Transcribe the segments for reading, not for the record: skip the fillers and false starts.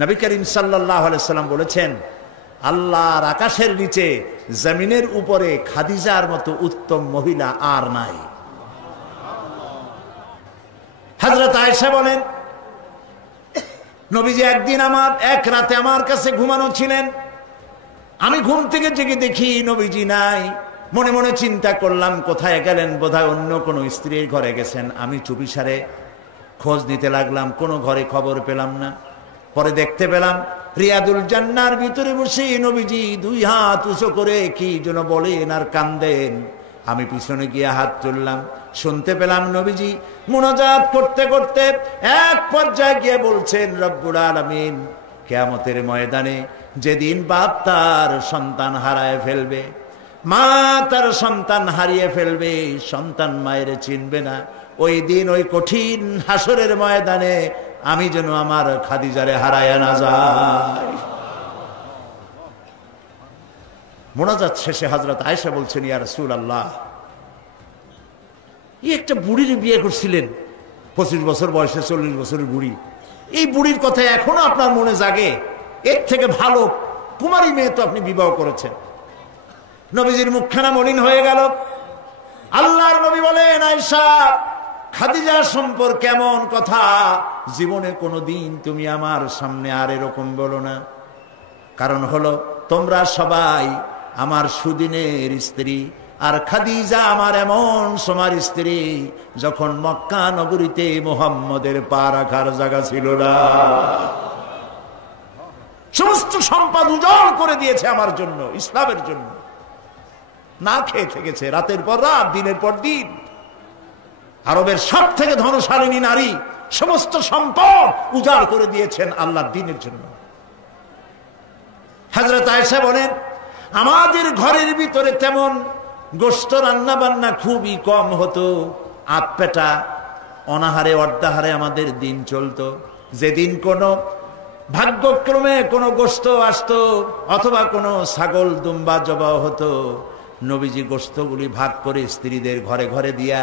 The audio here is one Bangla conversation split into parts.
নবী করিম সাল্লাল্লাহু আলাইহি সাল্লাম বলেছেন, আল্লাহর আকাশের নিচে জমিনের উপরে খাদিজার মতো উত্তম মহিলা আর নাই। হযরত আয়েশা বলেন, নবীজি একদিন এক রাতে আমার কাছে ঘুমানো ছিলেন। আমি ঘুম থেকে জেগে দেখি নবীজি নাই। মনে মনে চিন্তা করলাম কোথায় গেলেন, বোধহয় অন্য কোনো স্ত্রীর ঘরে গেছেন। আমি চুপিসারে খোঁজ নিতে লাগলাম, কোনো ঘরে খবর পেলাম না। পরে দেখতে পেলাম রিয়াদুল জান্নার ভিতরে বসে নবীজি দুই হাত উঁচু করে কি যেন বলেন আর কান্দেন। আমি পিছনে গিয়ে হাত তুললাম, শুনতে পেলাম নবীজি মুনাজাত করতে করতে এক পর্যায়ে গিয়ে বলছেন, রব্বুল আলামিন, কিয়ামতের ময়দানে যেদিন বাপ তার সন্তান হারায় ফেলবে, মা তার সন্তান হারিয়ে ফেলবে, সন্তান মায়ের চিনবে না, ওই দিন ওই কঠিন হাসরের ময়দানে আমি যেন আমার খাদিজারে হারায় না যাই। মোনাজাত শেষে হযরত আয়েশা বলছেন, ইয়া রাসূলুল্লাহ, এই একটা বুড়ির বিয়ে করছিলেন, 25 বছর বয়সে 40 বছরের বুড়ি, এই বুড়ির কথা এখনো আপনার মনে জাগে? এর থেকে ভালো কুমারী মেয়ে তো আপনি বিবাহ করেছেন। নবীজির মুখখানা মলিন হয়ে গেল। আল্লাহর নবী বলেন, আয়েশা, খাদিজা সম্পর্কে এমন কথা জীবনে কোনোদিন তুমি আমার সামনে আর এরকম বলো না। কারণ হলো তোমরা সবাই আমার সুদিনের স্ত্রী, আর খাদিজা আমার এমন সময়ের স্ত্রী যখন মক্কা নগরীতে মুহাম্মদের পা রাখার জায়গা ছিল না। সমস্ত সম্পদ উজাড় করে দিয়েছে আমার জন্য, ইসলামের জন্য। না খেয়ে থেকেছে রাতের পর রাত, দিনের পর দিন। আরবের সব থেকে ধনশালিনী নারী, সমস্ত সম্পদ উজাড় করে দিয়েছেন আল্লাহর দ্বীনের জন্য। হযরত আয়েশা বলেন, আমাদের ঘরের ভিতরে তেমন গোশত রান্না বান্না খুবই কম হতো। আধপেটা অনাহারে অর্ধাহারে আমাদের দিন চলতো। যেদিন কোনো ভাগ্যক্রমে কোনো গোশত আসতো অথবা কোনো ছাগল দুম্বা জবাও হতো, নবীজি গোশতগুলি ভাগ করে স্ত্রীদের ঘরে ঘরে দিয়া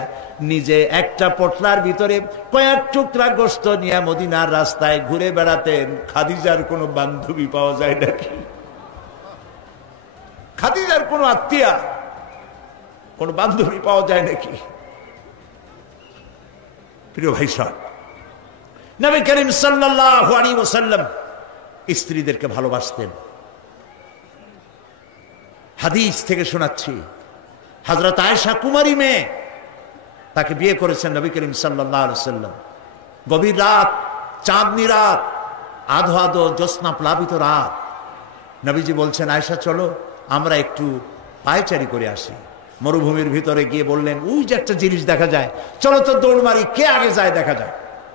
নিজে একটা পটলার ভিতরে কয়েক টুকরা গোশত নিয়ে মদিনার রাস্তায় ঘুরে বেড়াতেন। খাদিজার কোনো বান্ধবী পাওয়া যায় নাকি? খাদিজার কোনো আত্মীয়া, কোনো বান্ধবী পাওয়া যায় নাকি? প্রিয় ভাই সাহেব, নবী করিম সাল্লাল্লাহু আলাইহি ওয়াসাল্লাম স্ত্রীদেরকে ভালোবাসতেন। হাদিস থেকে শোনাচ্ছি, হযরত আয়েশা কুমারী মেয়ে, তাকে বিয়ে করেছেন নবী করিম সাল্লাল্লাহু আলাইহি ওয়াসাল্লাম। গভীর রাত, চাঁদনি রাত, আধো আধো জ্যোৎস্না প্লাবিত রাত। নবীজি বলছেন, আয়েশা চলো আমরা একটু পায়চারি করে আসি। মরুভূমির ভিতরে গিয়ে বললেন, ওই যে একটা জিনিস দেখা যায়, চলো তো দৌড় মারি, কে আগে যায় দেখা যায়।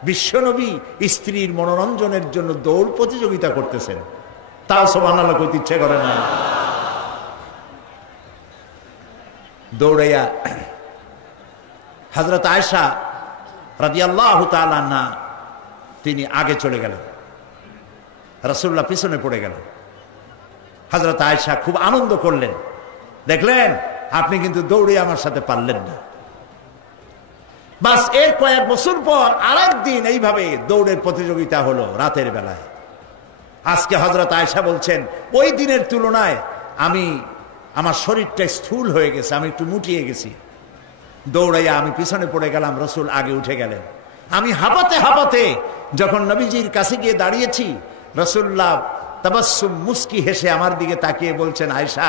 বিশ্বনবী স্ত্রীর মনোরঞ্জনের জন্য দৌড় প্রতিযোগিতা করতেছেন। তাও সুবহানাল্লাহ কইতে ইচ্ছে করে না। দৌড়াইয়া হযরত আয়েশা রাদিয়াল্লাহু তাআলা আনহা তিনি আগে চলে গেলেন, রাসূলুল্লাহ পিছনে পড়ে গেলেন। হযরত আয়েশা খুব আনন্দ করলেন, দেখলেন আপনি কিন্তু দৌড়ে আমার সাথে পারলেন না। বাস এর কয়েক বছর পর আরেকদিন এইভাবে দৌড়ের প্রতিযোগিতা হলো রাতের বেলায়। আজকে হযরত আয়েশা বলছেন, ওই দিনের তুলনায় আমার শরীরটা স্থূল হয়ে গেছে, আমি একটু মুটিয়ে গেছি। দৌড়াইয়া আমি পিছনে পড়ে গেলাম, রাসূল আগে উঠে গেলেন। আমি হাঁপাতে হাঁপাতে যখন নবীজির কাছে গিয়ে দাঁড়িয়েছি, রাসূলুল্লাহ তাবাসসুম মুস্কি হেসে আমার দিকে তাকিয়ে বলছেন, আয়েশা,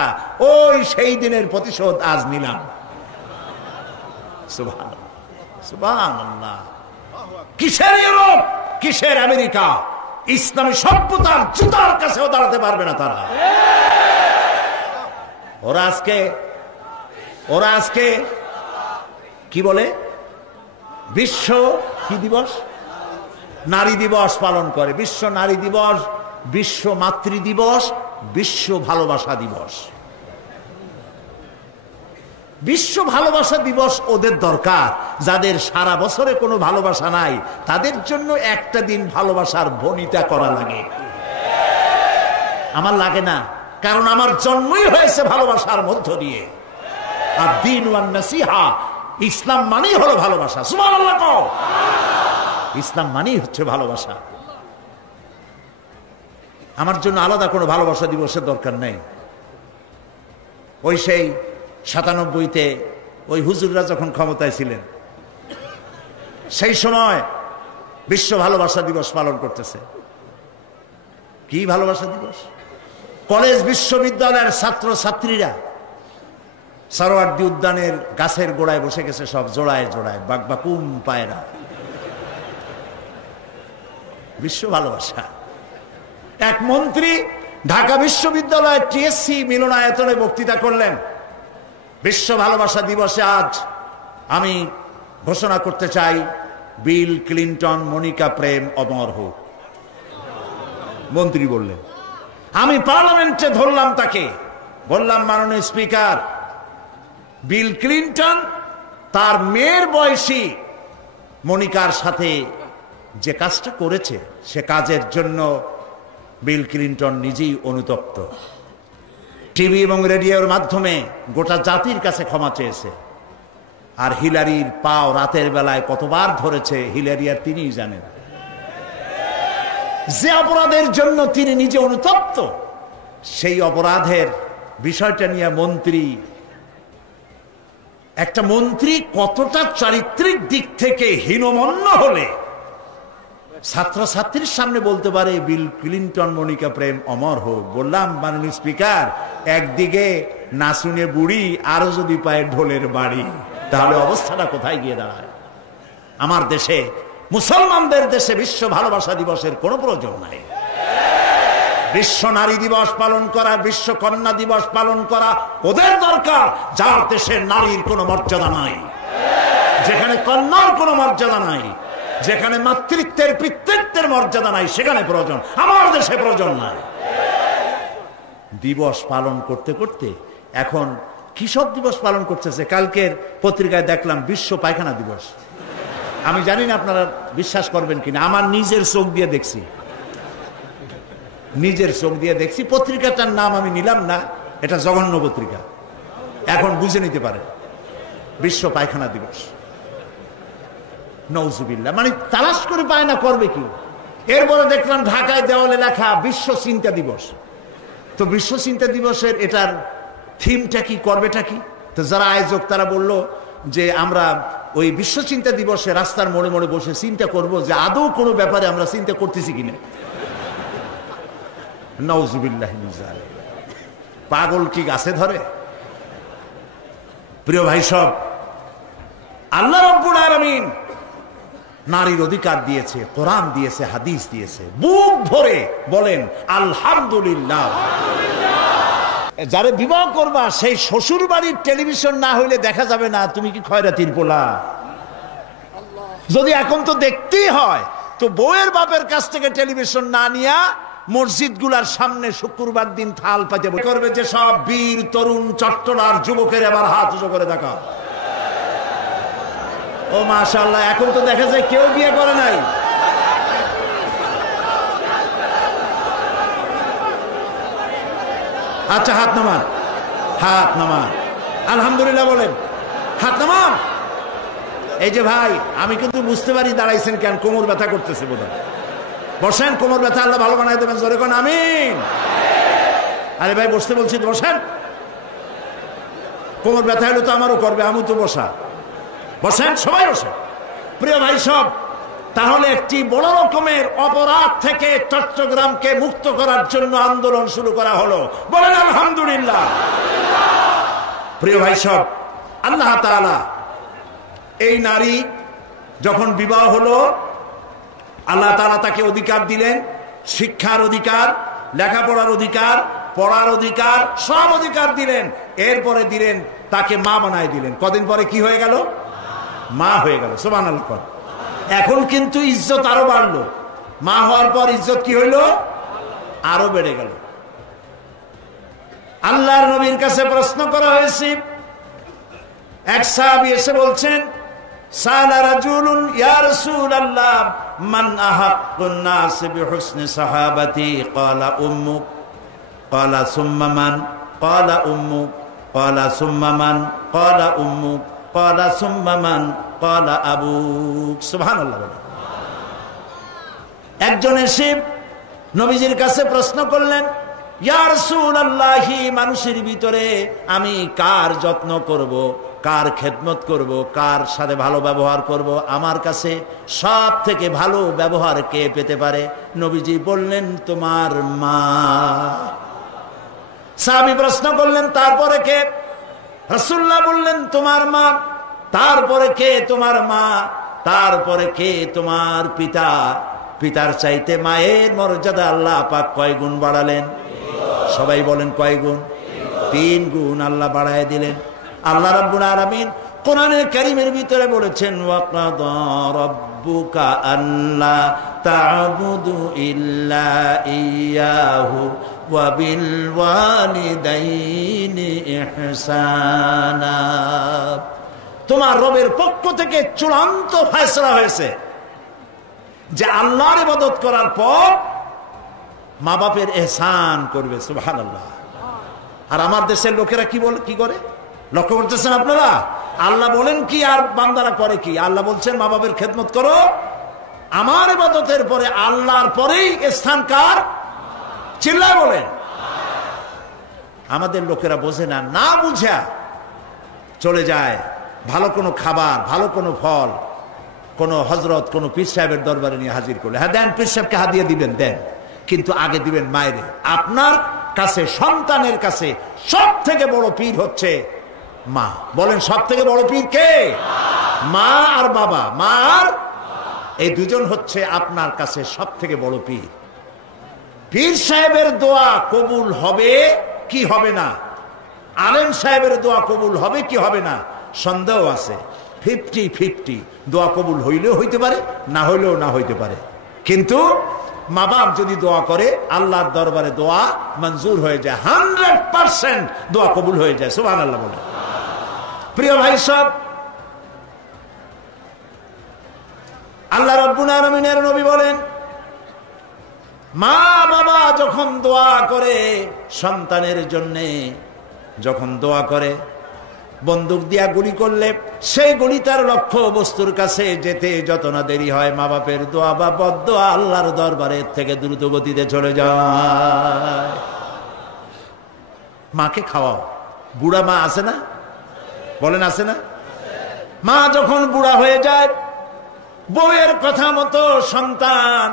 ওই সেই দিনের প্রতিশোধ আজ নিলাম। সুবহানাল্লাহ, সুবহানাল্লাহ। কিসের ইউরোপ, কিসের আমেরিকা, ইসলামী সভ্যতার জুতার কাছেও দাঁড়াতে পারবে না তারা। ওরা আজকে কি বলে, বিশ্ব কি দিবস, নারী দিবস পালন করে। বিশ্ব নারী দিবস, বিশ্ব মাতৃ দিবস, বিশ্ব ভালোবাসা দিবস। বিশ্ব ভালোবাসা দিবস ওদের দরকার, যাদের সারা বছরে কোনো ভালোবাসা নাই, তাদের জন্য একটা দিন ভালোবাসার বনিতা করা লাগে। আমার লাগে না, কারণ আমার জন্মই হয়েছে ভালোবাসার মধ্য দিয়ে। আর দ্বীন ওয়ান নাসিহা, ইসলাম মানেই হলো ভালোবাসা। সুবহানাল্লাহ, ইসলাম মানেই হচ্ছে ভালোবাসা। আমার জন্য আলাদা কোনো ভালোবাসা দিবসের দরকার নেই। ওই সেই 97-তে ওই হুজুররা যখন ক্ষমতায় ছিলেন, সেই সময় বিশ্ব ভালোবাসা দিবস পালন করতেছে। কি ভালোবাসা দিবস? কলেজ বিশ্ববিদ্যালয়ের ছাত্র ছাত্রীরা সরোয়ার্দী উদ্যানের গাছের গোড়ায় বসে গেছে, সব জোড়ায় জোড়ায় বাকবাকুম পায়রা। বিশ্ব ভালোবাসা। এক মন্ত্রী ঢাকা বিশ্ববিদ্যালয়ের টিএসসি মিলনায়তনে বক্তৃতা করলেন, বিশ্ব ভালোবাসা দিবসে আজ আমি ঘোষণা করতে চাই, বিল ক্লিনটন মনিকা প্রেম অমর হোক। মন্ত্রী বললেন। আমি পার্লামেন্টে ধরলাম তাকে, বললাম, মাননীয় স্পিকার, বিল ক্লিনটন তার মেয়ের বয়সী মনিকার সাথে যে কাজটা করেছে, সে কাজের জন্য বিল ক্লিনটন নিজেই অনুতপ্ত। টিভি এবং রেডিওর মাধ্যমে গোটা জাতির কাছে ক্ষমা চেয়েছে। আর হিলারির পাও রাতের বেলায় কতবার ধরেছে হিলারি আর তিনিই জানেন। যে অপরাধের জন্য তিনি নিজে অনুতপ্ত, সেই অপরাধের বিষয়টা নিয়ে একটা মন্ত্রী কতটা চারিত্রিক দিক থেকে হীনমন্য হলে ছাত্রছাত্রীর সামনে বলতে পারে বিল ক্লিনটন মনিকা প্রেম অমর হোক। বললাম, মাননীয় স্পিকার, একদিকে নাচুনে বুড়ি, আরো যদি পায় ঢোলের বাড়ি, তাহলে অবস্থাটা কোথায় গিয়ে দাঁড়ায়? আমার দেশে, মুসলমানদের দেশে বিশ্ব ভালোবাসা দিবসের কোনো প্রয়োজন নাই। বিশ্ব নারী দিবস পালন করা, বিশ্ব কন্যা দিবস পালন করা ওদের দরকার, যার দেশে নারীর কোনো মর্যাদা নাই, যেখানে কন্যার কোনো মর্যাদা নাই, যেখানে মাতৃত্বের পিতৃত্বের মর্যাদা নাই, সেখানে প্রয়োজন। আমার দেশে প্রয়োজন নাই। দিবস পালন করতে করতে এখন কিসব দিবস পালন করতেছে। কালকের পত্রিকায় দেখলাম বিশ্ব পায়খানা দিবস। আমি জানি না আপনারা বিশ্বাস করবেন কিনা, আমার নিজের চোখ দিয়ে দেখছি, পত্রিকাটার নাম আমি নিলাম না, এটা জঘন্য পত্রিকা, এখন বুঝে নিতে পারে। বিশ্ব পায়খানা দিবস, নওজুবিল্লাহ, মানে তালাশ করে পায় না, করবে কি? এরপরে দেখলাম ঢাকায় দেওয়ালে লেখা বিশ্ব চিন্তা দিবস। তো বিশ্ব চিন্তা দিবসের এটার থিমটা কি, করবেটা কি? তো যারা আয়োজক তারা বলল যে আমরা ওই বিশ্ব চিন্তা দিবসে রাস্তার মোড়ে মোড়ে বসে চিন্তা করব যে আদৌ কোনো ব্যাপারে আমরা চিন্তা করতেছি কিনা। নওজুবিল্লাহ, পাগল কি গাছে ধরে? প্রিয় ভাই সব, আল্লাহ রাব্বুল আলামিন নারীর অধিকার দিয়েছে, কোরআন দিয়েছে, হাদিস দিয়েছে। বুক ভরে বলেন আলহামদুলিল্লাহ। যারে বিবাহ করবা সেই শ্বশুর বাড়ির টেলিভিশন না হইলে দেখা যাবে না তুমি কি খয়রাতির পোলা। যদি এখন তো দেখতেই হয়, তো বউয়ের বাপের কাছ থেকে টেলিভিশন না নিয়া মসজিদ গুলার সামনে শুক্রবার দিন থাল পাতে করবে যে সব বীর তরুণ চট্টলার যুবকের এবার হাত উঁচু করে দেখা। ও মাশাআল্লাহ, এখন তো দেখা যায় কেউ বিয়ে করে নাই। আচ্ছা, হাত নামান, হাত নামান, আলহামদুলিল্লাহ বলেন, হাত নামান। এই যে ভাই, আমি কিন্তু বুঝতে পারি দাঁড়াইছেন কেন, কোমর ব্যথা করতেছে বোধহয়। বসেন, কোমর ব্যথা আল্লাহ ভালো বানাই দেবেন, জোরে কোন আমিন। আরে ভাই বসতে বলছি, বসেন। কোমর ব্যথা হলে তো আমারও করবে, আমি তো বসা। বসেন, সবাই বসেন। প্রিয় ভাই সব, তাহলে একটি বড় রকমের অপরাধ থেকে চট্টগ্রামকে মুক্ত করার জন্য আন্দোলন শুরু করা হলো। বলেন আলহামদুলিল্লাহ। প্রিয় ভাই সব, আল্লাহ তাআলা এই নারী যখন বিবাহ হলো, আল্লাহ তাআলা তাকে অধিকার দিলেন, শিক্ষার অধিকার, লেখাপড়ার অধিকার, পড়ার অধিকার, সব অধিকার দিলেন। এরপরে দিলেন তাকে মা বানায় দিলেন। কদিন পরে কি হয়ে গেল? মা হয়ে গেল। সুবহানাল্লাহ। এখন কিন্তু ইজ্জত আরো বাড়লো। মা হওয়ার পর ইজ্জত কি হইল? আরো বেড়ে গেল। আল্লাহর নবীর কাছে প্রশ্ন করা হয়েছে। এক সাহাবী এসে বলছেন, সালা রাজুলুন ইয়া রাসূলুল্লাহ মান আহাক্কুন নাস বিহুসনি সাহাবাতি ক্বালা উম্মুক ক্বালা সুম্মা মান ক্বালা উম্মুক ক্বালা সুম্মা মান ক্বালা উম্মুক ক্বালা সুম্মা মান ক্বালা আবুক। সুবহানাল্লাহ। একজন এসে নবীজির কাছে প্রশ্ন করলেন, ইয়া রাসূলুল্লাহ, মানুষের ভিতরে আমি কার যত্ন করব, কার খেদমত করব, কার সাথে ভালো ব্যবহার করব, আমার কাছে সব থেকে ভালো ব্যবহার কে পেতে পারে? নবীজি বললেন, তোমার মা। সাহাবী প্রশ্ন করলেন, তারপরে কে? রাসূলুল্লাহ বললেন, তোমার মা। তারপরে কে? তোমার মা। তারপরে কে? তোমার পিতা। পিতার চাইতে মায়ের মর্যাদা আল্লাহ পাক কয় গুণ বাড়ালেন? সবাই বলেন কয় গুণ? 3 গুণ আল্লাহ বাড়ায় দিলেন। আল্লাহ রাব্বুল আলামিন কোরআনে কারীমের ভিতরে বলেছেন, ওয়াকাদা রাব্বুকা আল্লা তা'বুদু ইল্লা ইয়াহু ওয়া বিল ওয়ালিদাইনি ইহসানা। তোমার রবের পক্ষ থেকে চূড়ান্ত ফয়সালা হয়েছে যে আল্লাহর ইবাদত করার পর মা বাপের ইহসান করবে। সুবহানাল্লাহ। আর আমার দেশের লোকেরা কি করে লক্ষ্য করতেছেন আপনারা? আল্লাহ বলেন কি আর বান্দারা করে কি? আল্লাহ বলছেন মা বাপের খেদমত করো। আমার ইবাদতের পরে আল্লাহর পরেই স্থান কার? চিল্লায় বলেন। আমাদের লোকেরা বোঝে না, না বুঝা চলে যায় ভালো কোনো খাবার, ভালো কোনো ফল কোনো হযরত, কোনো পীর সাহেবের দরবারে নিয়ে হাজির করলে, হ্যাঁ দেন, পীর সাহেবকে হাদিয়া দিবেন, দেন, কিন্তু আগে দিবেন মায়েরে। আপনার কাছে, সন্তানের কাছে সব থেকে বড় পীর হচ্ছে মা। বলেন সব থেকে বড় পীর কে? মা আর বাবা। মা আর এই দুজন হচ্ছে আপনার কাছে সব থেকে বড় পীর। পীর সাহেবের দোয়া কবুল হবে কি হবে না, আলেম সাহেবের দোয়া কবুল হবে কি হবে না, সন্দেহ আছে। 50-50, দোয়া কবুল হইলেও হইতে পারে, না হইলেও না হইতে পারে। কিন্তু মা বাপ যদি দোয়া করে, আল্লাহর দরবারে দোয়া মঞ্জুর হয়ে যায়, 100% দোয়া কবুল হয়ে যায়। সুবহানাল্লাহ বলে। প্রিয় ভাই সব, আল্লাহ রাব্বুল আলামিনের নবী বলেন, মা বাবা যখন দোয়া করে সন্তানের জন্য, যখন দোয়া করে, বন্দুক দিয়া গুলি করলে সেই গুলি তার লক্ষ্য বস্তুর কাছে যেতে যত না দেরি হয়, মা বাপের দোয়া বা বদদোয়া আল্লাহর দরবারে থেকে দ্রুত গতিতে চলে যায়। মাকে খাওয়াও। বুড়া মা আছে না? বলেন আছে না? মা যখন বুড়া হয়ে যায়, বউয়ের কথা মতো সন্তান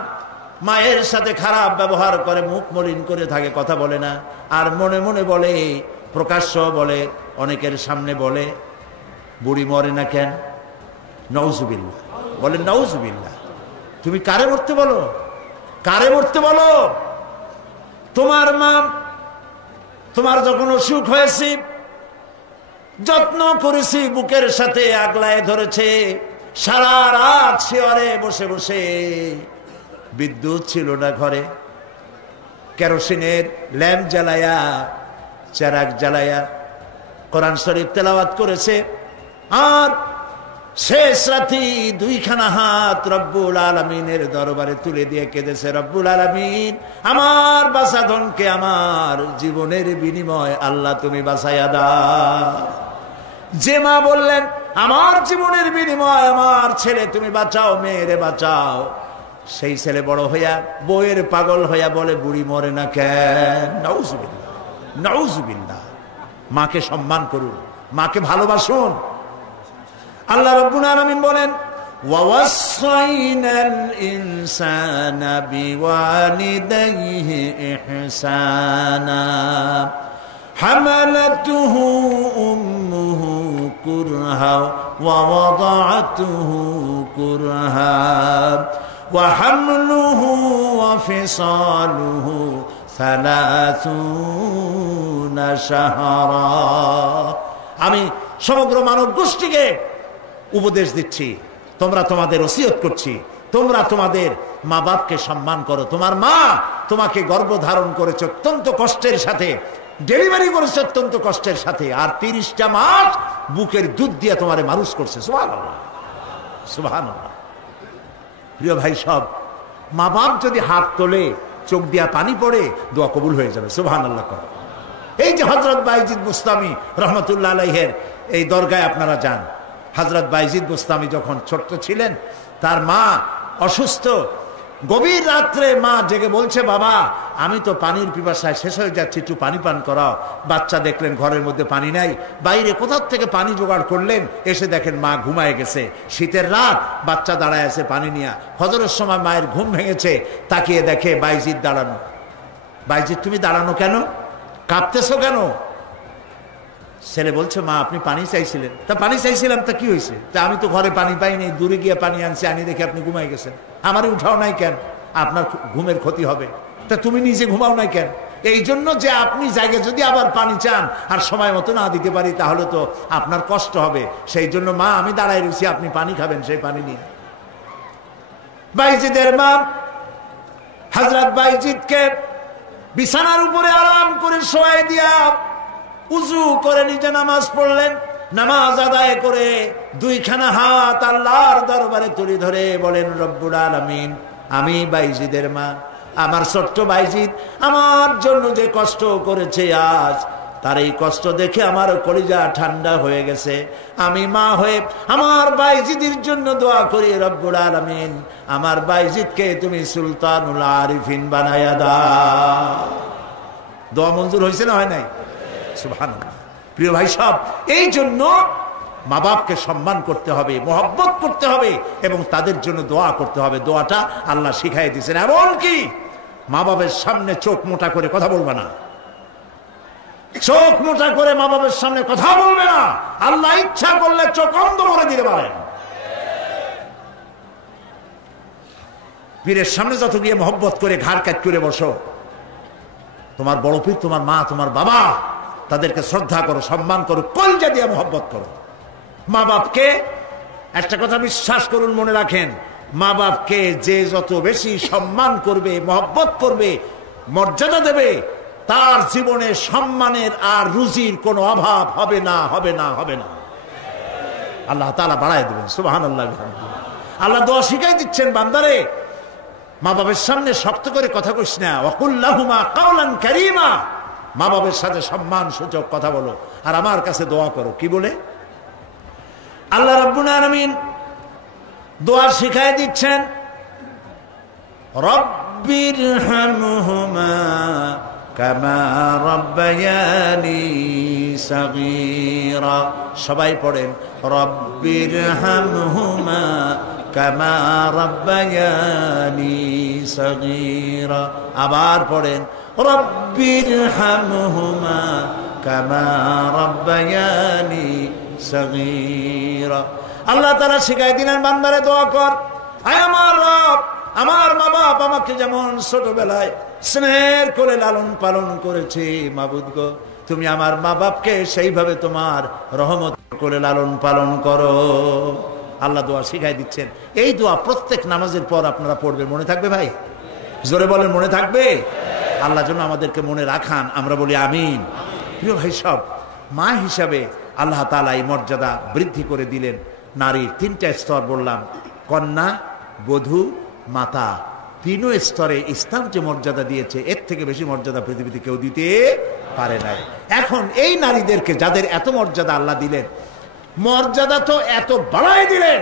মায়ের সাথে খারাপ ব্যবহার করে, মুখ মলিন করে থাকে, কথা বলে না, আর মনে মনে বলে, প্রকাশ্য বলে, অনেকের সামনে বলে, বুড়ি মরে না কেন? নাউজুবিল্লাহ। বলেন নাউজুবিল্লাহ। তুমি কারে মরতে বলো? কারে মরতে বলো? তোমার মা, তোমার যখন অসুখ হয়েছে, যত্ন করেছি, বুকের সাথে আগলায় ধরেছে, সারা রাত শিয়রে বসে বসে, বিদ্যুৎ ছিল না ঘরে, কেরোসিনের ল্যাম্প জ্বালায়া, চেরাগ জ্বালায়া কোরআন শরীফ তেলাওয়াত করেছে। আর শেষ রাতি 2খানা হাত রব্বুল আলামিনের দরবারে তুলে দিয়ে কেঁদেছে, রব্বুল আলামিন, আমার বাঁচাধনকে আমার জীবনের বিনিময় আল্লাহ তুমি বাঁচাইয়া দাও। যে মা বললেন, আমার জীবনের বিনিময় আমার ছেলে তুমি বাঁচাও, মেয়েরে বাঁচাও, সেই ছেলে বড় হইয়া বউয়ের পাগল হইয়া বলে, বুড়ি মরে না কেন? নাউজুবিল্লাহ, নাউজুবিল্লাহ। মাকে সম্মান করুন, মাকে ভালোবাসুন। আল্লাহ রাব্বুল আলামিন বলেন, ওয়াওয়াসাইনাল ইনসানা বিওয়ালিদাইহি ইহসানা হামালাতুহু উম্মুহু কুরহা ওয়া ওয়াদাআতুহু কুরহা ওয়া হামলুহু ওয়া ফিসালুহু 30 শাহরা। আমি সমগ্র মানব গোষ্ঠীকে উপদেশ দিচ্ছি, তোমরা তোমাদের ওসিয়ত করছি, তোমরা তোমাদের মা বাপকে সম্মান করো। তোমার মা তোমাকে গর্ভধারণ করেছে অত্যন্ত কষ্টের সাথে, ডেলিভারি করেছে অত্যন্ত কষ্টের সাথে, আর 30টা মাস বুকের দুধ দিয়ে তোমারে মানুষ করছে। সুবহানাল্লাহ, সুবহানাল্লাহ। প্রিয় ভাই সব, মা বাপ যদি হাত তোলে, চোখ দিয়া পানি পড়ে, দোয়া কবুল হয়ে যাবে। সুবহানাল্লাহ। এই যে হযরত বাইজিদ বুস্তামি রহমতুল্লাহ আলাইহের এই দরগায় আপনারা যান, হযরত বাইজিদ বুস্তামি যখন ছোট্ট ছিলেন, তার মা অসুস্থ, গভীর রাত্রে মা জেগে বলছে, বাবা আমি তো পানির পিপাসায় শেষ হয়ে যাচ্ছি, একটু পানি পান করাও। বাচ্চা দেখলেন ঘরের মধ্যে পানি নাই, বাইরে কোথাও থেকে পানি জোগাড় করলেন, এসে দেখেন মা ঘুমায় গেছে। শীতের রাত, বাচ্চা দাঁড়ায় আছে পানি নিয়ে। ফজরের সময় মায়ের ঘুম ভেঙেছে, তাকিয়ে দেখে বাইজিদ দাঁড়ানো। বাইজিদ তুমি দাঁড়ানো কেন, কাঁপতেছো কেন? ছেলে বলছে, মা আপনি পানি চাইছিলেন। তা পানি চাইছিলাম, তা কি হয়েছে? তা আমি তো ঘরে পানি পাইনি, দূরে গিয়ে পানি আনছি, আনি দেখে আপনি ঘুমাই গেছেন। আমারই উঠাও নাই কেন? আপনার ঘুমের ক্ষতি হবে। তা তুমি নিজে ঘুমাও নাই কেন? এই জন্য যে আপনি জায়গায় যদি আবার পানি চান আর সময় মতো না দিতে পারি, তাহলে তো আপনার কষ্ট হবে। সেই জন্য মা আমি দাঁড়াই রয়েছি, আপনি পানি খাবেন, সেই পানি নিয়ে। বাইজিদের মা হযরত বাইজিদকে বিছানার উপরে আরাম করে শোয়াই দিয়া উযু করে নিজে নামাজ পড়লেন। নামাজ আদায় করে দুইখানা হাত আল্লাহর দরবারে তুলে ধরে বলেন, রব্বুল আলামিন, আমি বাইজিদের মা, আমার ছোট্ট বাইজিদ আমার জন্য যে কষ্ট করেছে আজ, তার এই কষ্ট দেখে আমার কলিজা ঠান্ডা হয়ে গেছে। আমি মা হয়ে আমার বাইজিদের জন্য দোয়া করি, রব্বুল আলামিন আমার বাইজিদকে তুমি সুলতানুল আরিফিন বানায়া দাও। দোয়া মঞ্জুর হয়েছে না হয় নাই? সুবহানাল্লাহ। প্রিয় ভাই সব, এই জন্য মা বাপকে সম্মান করতে হবে, মহব্বত করতে হবে এবং তাদের জন্য দোয়া করতে হবে। দোয়াটা আল্লাহ শিখাই দিয়েছেন। এমনকি মা বাবার সামনে চোখ মোটা করে কথা বলবে না, চোখ মোটা করে মা বাবার সামনে কথা বলবে না। আল্লাহ ইচ্ছা করলে চোখ অন্ধ করে দিতে পারেন। পীরের সামনে যত গিয়ে মহব্বত করে ঘাড় কাট করে বসো, তোমার বড় পীর, তোমার মা, তোমার বাবা, তাদেরকে শ্রদ্ধা করো, সম্মান করো, কলজা দিয়ে মহব্বত করো। মা বাপকে একটা কথা বিশ্বাস করুন, মনে রাখেন, মা বাপকে যে যত বেশি সম্মান করবে, মহব্বত করবে, মর্যাদা দেবে, তার জীবনে সম্মানের আর রুজির কোনো অভাব হবে না, হবে না, হবে না। আল্লাহ তাআলা বাড়ায় দেবেন। সুবহানাল্লাহ। আল্লাহ দোয়া শিখাই দিচ্ছেন, বান্দারে মা বাবার সামনে শক্ত করে কথা কইস না, ওয়াকুল লাহুমা কাওলান কারীমা, মা বাবার সাথে সম্মান সূচক কথা বলো আর আমার কাছে দোয়া করো। কি বলে? আল্লাহ রাব্বুল আলামিন দোয়া শিখায় দিচ্ছেন, রব্বিরহামহুমা কামা রাব্বায়ানি সাগীরা। সবাই পড়েন, রব্বিরহামহুমা কামা রাব্বায়ানি সাগীরা। আবার পড়েন, রব্বিরহামহুমা কামা রাব্বায়ানি সাগীরা। আল্লাহ তাআলা শিখাই দিলেন, বান্দারে দোয়া কর, আয় আমার রব, আমার মা বাপ আমাকে যেমন ছোটবেলায় স্নেহের করে লালন পালন করেছে, মাবুদ গো তুমি আমার মা বাপকে সেইভাবে তোমার রহমত করে লালন পালন করো। আল্লাহ দোয়া শিখাই দিচ্ছেন। এই দোয়া প্রত্যেক নামাজের পর আপনারা পড়বেন। মনে থাকবে ভাই? জোরে বলেন, মনে থাকবে? আল্লাহ যেন আমাদেরকে মনে রাখান, আমরা বলি আমিন। প্রিয় ভাই সব, মা হিসাবে আল্লাহ তাআলা এই মর্যাদা বৃদ্ধি করে দিলেন। নারীর তিনটা স্তর বললাম, কন্যা, বধূ, মাতা। তিনও স্তরে ইসলাম যে মর্যাদা দিয়েছে, এর থেকে বেশি মর্যাদা পৃথিবীতে কেউ দিতে পারে নাই। এখন এই নারীদেরকে যাদের এত মর্যাদা আল্লাহ দিলেন, মর্যাদা তো এত বাড়ায় দিলেন,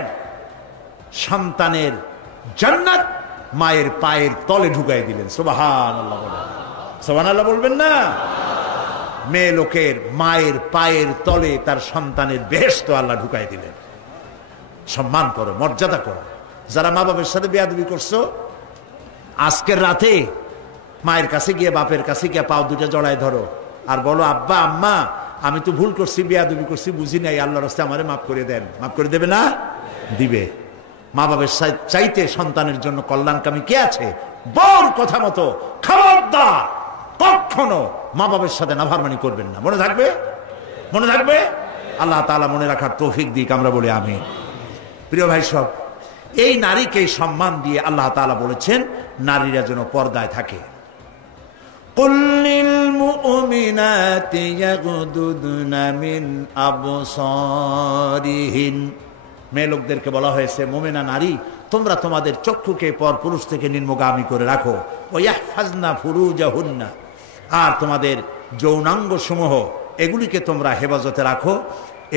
সন্তানের জান্নাত মায়ের পায়ের তলে ঢুকাই দিলেন। সুবহানাল্লাহ বলেন, সুবহানাল্লাহ বলবেন না? মেয়ে লোকের মায়ের পায়ের তলে তার সন্তানের বেহেশত আল্লাহ ঢুকাই দিলেন। সম্মান করো, মর্যাদা করো। যারা মা বাবার সাথে বেয়াদবি করছো, আজকের রাতে মায়ের কাছে গিয়ে, বাপের কাছে গিয়ে পাও দুটো জড়ায় ধরো আর বলো, আব্বা আম্মা আমি তো ভুল করছি, বেয়াদবি করছি, বুঝি নাই, আল্লাহর রাস্তায় আমারে মাফ করে দেন। মাফ করে দেবে না? দিবে। মা বাবার চাইতে সন্তানের জন্য কল্যাণকামী কে আছে? বউর কথা মতো খবরদার কখনো মা বাবার সাথে নাফরমানি করবেন না। মনে থাকবে? মনে থাকবে? আল্লাহ তাআলা মনে রাখার তৌফিক দিক, আমরা বলি আমিন। প্রিয় ভাই সব, এই নারীকে সম্মান দিয়ে আল্লাহ তাআলা বলেছেন নারীরা যেন পর্দায় থাকে। কুল লিল মুমিনাতি ইয়াগদুদনা মিন আবসারিহিন। মেয়ে লোকদেরকে বলা হয়েছে, মুমিনা নারী তোমরা তোমাদের চক্ষুকে পর পুরুষ থেকে নিম্নগামী করে রাখো। ওয়াহফাজনা ফুরুজাহুন্না, আর তোমাদের যৌনাঙ্গ সমূহ এগুলিকে তোমরা হেফাজতে রাখো,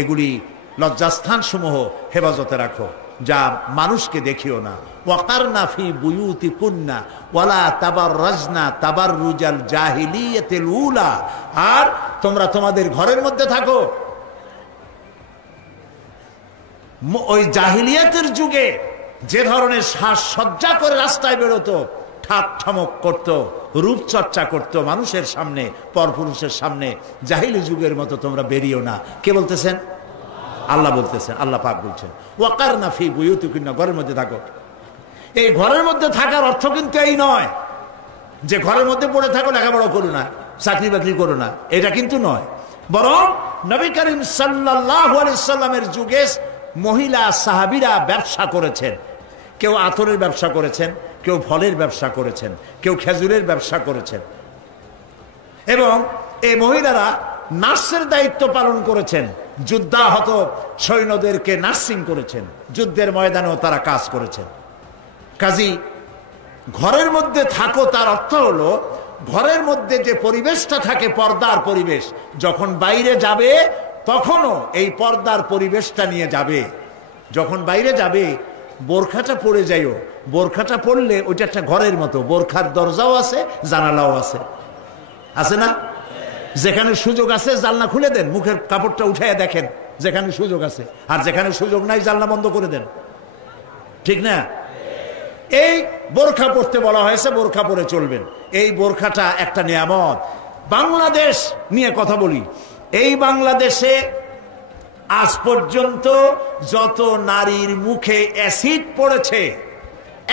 এগুলি লজ্জাস্থান সমূহ হেফাজতে রাখো। যা মানুষকে দেখিও না। ওয়াকারনা ফি বুয়ুতিকুন্না ওয়ালা তাবাররাজনা তাবাররুজাল জাহিলিয়াতিল উলা, আর তোমরা তোমাদের ঘরের মধ্যে থাকো ওই জাহিলিয়াতের যুগে যে ধরনের সাজসজ্জা করে রাস্তায় বেরোতো, ঠাট ঠমক করত, রূপচর্চা করত মানুষের সামনে, পরপুরুষের সামনে, জাহিলি যুগের মতো তোমরা বেরিয়েও না। কে বলতেছেন? আল্লাহ বলতেছেন, আল্লাহ পাক বলছেন ওয়াকারনা ফি বুয়ুতিকুন্না, ঘরের মধ্যে থাকো। এই ঘরের মধ্যে থাকার অর্থ কিন্তু এই নয় যে ঘরের মধ্যে পড়ে থাকো, লেখাপড়া করো না, চাকরি বাকরি করো না, এটা কিন্তু নয়। বরং নবী করিম সাল্লাল্লাহু আলাইহি সাল্লামের যুগে মহিলা সাহাবীরা ব্যবসা করেছেন। কেউ আতরের ব্যবসা করেছেন, কেউ ফলের ব্যবসা করেছেন, কেউ খেজুরের ব্যবসা করেছেন, এবং এই মহিলারা নার্সের দায়িত্ব পালন করেছেন। যুদ্ধাহত সৈন্যদেরকে নার্সিং করেছেন, যুদ্ধের ময়দানেও তারা কাজ করেছেন। কাজী ঘরের মধ্যে থাকো, তার অর্থ হলো ঘরের মধ্যে যে পরিবেশটা থাকে পর্দার পরিবেশ, যখন বাইরে যাবে তখনও এই পর্দার পরিবেশটা নিয়ে যাবে। যখন বাইরে যাবে বোরখাটা পরে যাইও, বোরখাটা পরলে ওইটা একটা ঘরের মতো, বোরখার দরজাও আছে, জানালাও আছে, আছে না? যেখানে সুযোগ আছে জানলা খুলে দেন, মুখের কাপড়টা উঠাইয়া দেখেন যেখানে সুযোগ আছে, আর যেখানে সুযোগ নাই জানলা বন্ধ করে দেন, ঠিক না? এই বোরখা পরতে বলা হয়েছে, বোরখা পরে চলবেন। এই বোরখাটা একটা নিয়ামত। বাংলাদেশ নিয়ে কথা বলি, এই বাংলাদেশে আজ পর্যন্ত যত নারীর মুখে অ্যাসিড পড়েছে,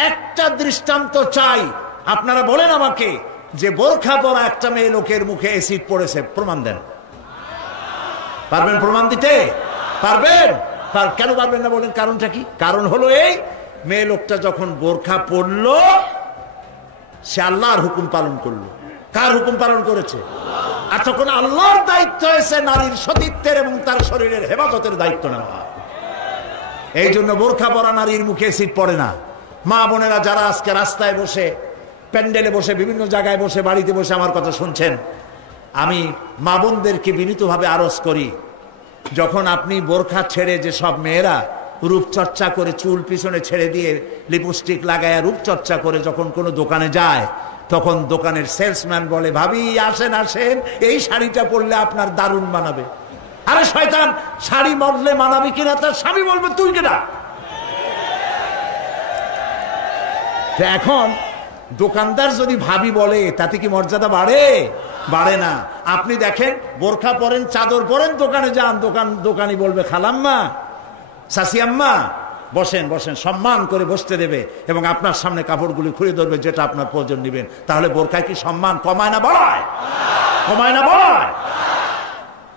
একটা দৃষ্টান্ত চাই। আপনারা বলেন আমাকে যে বোরখা পরা একটা মেয়ে লোকের মুখে অ্যাসিড পড়েছে, প্রমাণ দেন। পারবেন প্রমাণ দিতে? পারবেন? কেন পারবেন না বলেন? কারণটা কি? কারণ হলো এই, মেয়ে লোকটা যখন বোরখা পরলো সে আল্লাহর হুকুম পালন করলো। কার হুকুম পালন করেছে? আর তখন আল্লাহর দায়িত্ব হয়েছে নারীর সতীত্বের এবং তার শরীরের হেফাজতের দায়িত্ব নেওয়া। এই জন্য বোরখা পরা নারীর মুখে অ্যাসিড পড়ে না। মা বোনেরা যারা আজকে রাস্তায় বসে, প্যান্ডেলে বসে, বিভিন্ন জায়গায় বসে, বাড়িতে বসে আমার কথা শুনছেন, আমি মা বোনদেরকে বিনীতভাবে আরজ করি, যখন আপনি বোরখা ছেড়ে, যে সব মেয়েরা রূপচর্চা করে চুল পিছনে ছেড়ে দিয়ে লিপস্টিক লাগায় রূপচর্চা করে যখন কোনো দোকানে যায়, তখন দোকানের সেলসম্যান বলে, ভাবি আসেন আসেন, এই শাড়িটা পরলে আপনার দারুণ মানাবে। আরে শয়তান, শাড়ি বদলে মানাবে কিনা তার স্বামী বলবে তুই কেনা। এখন দোকানদার যদি ভাবি বলে তাতে কি মর্যাদা বাড়ে? বাড়ে না। আপনি দেখেন, বোরখা পরেন, চাদর পরেন, দোকানে যান, দোকানি বলবে খালাম্মা, সাসিয়াম্মা, বসেন বসেন, সম্মান করে বসতে দেবে এবং আপনার সামনে কাপড়গুলি খুলে ধরবে যেটা আপনার প্রয়োজন নেবেন। তাহলে বোরখায় কি সম্মান কমায় না বাড়ায়? কমায় না বাড়ায়?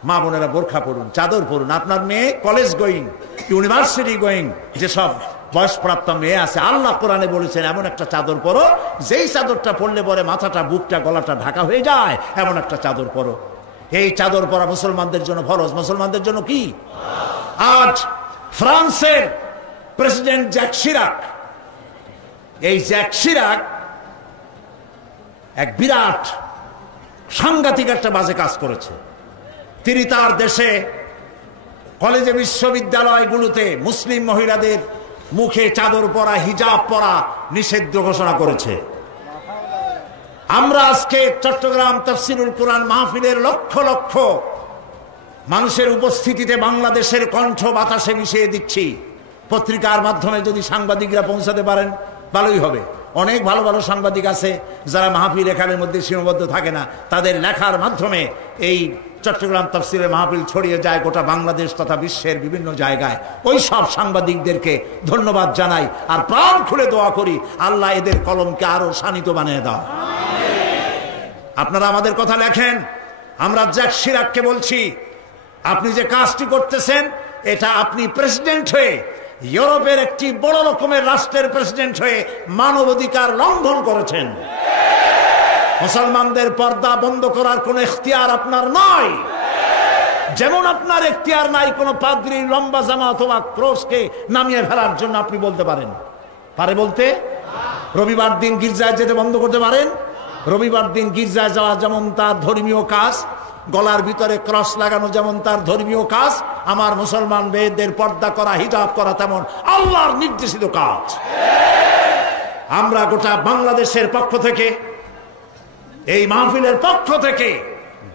মা বোনেরা বোরখা পড়ুন, চাদর পড়ুন। আপনার মেয়ে কলেজ গোয়িং, ইউনিভার্সিটি গোয়িং যেসব বয়সপ্রাপ্ত মেয়ে আছে, আল্লাহ কোরআনে বলেছেন এমন একটা চাদর পরো, যেই চাদরটা পরলে পরে মাথাটা, বুকটা, গলাটা ঢাকা হয়ে যায়, এমন একটা চাদর পরো। এই চাদর পরা মুসলমানদের জন্য ফরজ। মুসলমানদের জন্য কি? আজ ফ্রান্সের প্রেসিডেন্ট জ্যাক শিরাক, এই জ্যাক শিরাক এক বিরাট সাংঘাতিক একটা বাজে কাজ করেছে। তিনি তার দেশে কলেজে, বিশ্ববিদ্যালয়গুলোতে মুসলিম মহিলাদের মুখে চাদর পরা, হিজাব পরা নিষিদ্ধ ঘোষণা করেছে। আমরা আজকে চট্টগ্রাম তাফসীরুল কোরআন মাহফিলের লক্ষ লক্ষ মানুষের উপস্থিতিতে বাংলাদেশের কণ্ঠ বাতাসে মিশিয়ে দিচ্ছি। পত্রিকার মাধ্যমে যদি সাংবাদিকরা পৌঁছাতে পারেন ভালোই হবে। অনেক ভালো ভালো সাংবাদিক আছে যারা মাহফিল এখানের মধ্যে সীমাবদ্ধ থাকে না, তাদের লেখার মাধ্যমে এই চট্টগ্রাম তাফসীরের মাহফিল ছড়িয়ে যায় গোটা বাংলাদেশ তথা বিশ্বের বিভিন্ন জায়গায়। ওই সব সাংবাদিকদেরকে ধন্যবাদ জানাই আর প্রাণ খুলে দোয়া করি, আল্লাহ এদের কলমকে আরো শানিত বানিয়ে দাও। আপনারা আমাদের কথা লেখেন, আমরা জ্যাক শিরাককে বলছি, আপনি যে কাজটি করতেছেন, এটা আপনি প্রেসিডেন্ট হয়ে, ইউরোপের একটি বড় রকমের রাষ্ট্রের প্রেসিডেন্ট হয়ে মানবাধিকার লঙ্ঘন করেছেন। মুসলমানদের পর্দা বন্ধ করার কোন এখতিয়ার আপনার নয়, যেমন আপনার এখতিয়ার নাই কোন পাদ্রীর লম্বা জামা অথবা ক্রসকে নামিয়ে ফেলার জন্য। আপনি বলতে পারেন, পারে বলতে? রবিবার দিন গির্জায় যেতে বন্ধ করতে পারেন? রবিবার দিন গির্জায় যাওয়া যেমন তার ধর্মীয় কাজ, গলার ভিতরে ক্রস লাগানো যেমন তার ধর্মীয় কাজ, আমার মুসলমান মেয়েদের পর্দা করা, হিজাব করা তেমন আল্লাহর নির্দেশিত কাজ। আমরা গোটা বাংলাদেশের পক্ষ থেকে, এই মাহফিলের পক্ষ থেকে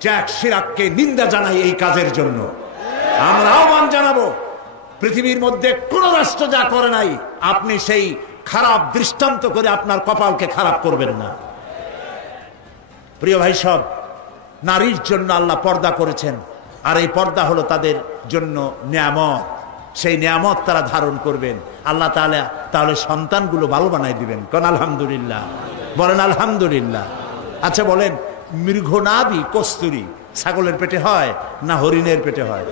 জ্যাক শিরাককে নিন্দা জানাই এই কাজের জন্য। আমরা আহ্বান জানাবো, পৃথিবীর মধ্যে কোন রাষ্ট্র যা করে নাই, আপনি সেই খারাপ দৃষ্টান্ত করে আপনার কপালকে খারাপ করবেন না। প্রিয় ভাই সব, নারীর জন্য আল্লাহ পর্দা করেছেন, আর এই পর্দা হলো তাদের জন্য নিয়ামত। সেই নিয়ামত তারা ধারণ করবেন, আল্লাহ তাআলা তাহলে সন্তানগুলো ভালো বানাই দিবেন। কোন আলহামদুলিল্লাহ, বলেন আলহামদুলিল্লাহ। আচ্ছা বলেন, মৃগনাভি কস্তুরী ছাগলের পেটে হয় না হরিণের পেটে হয়?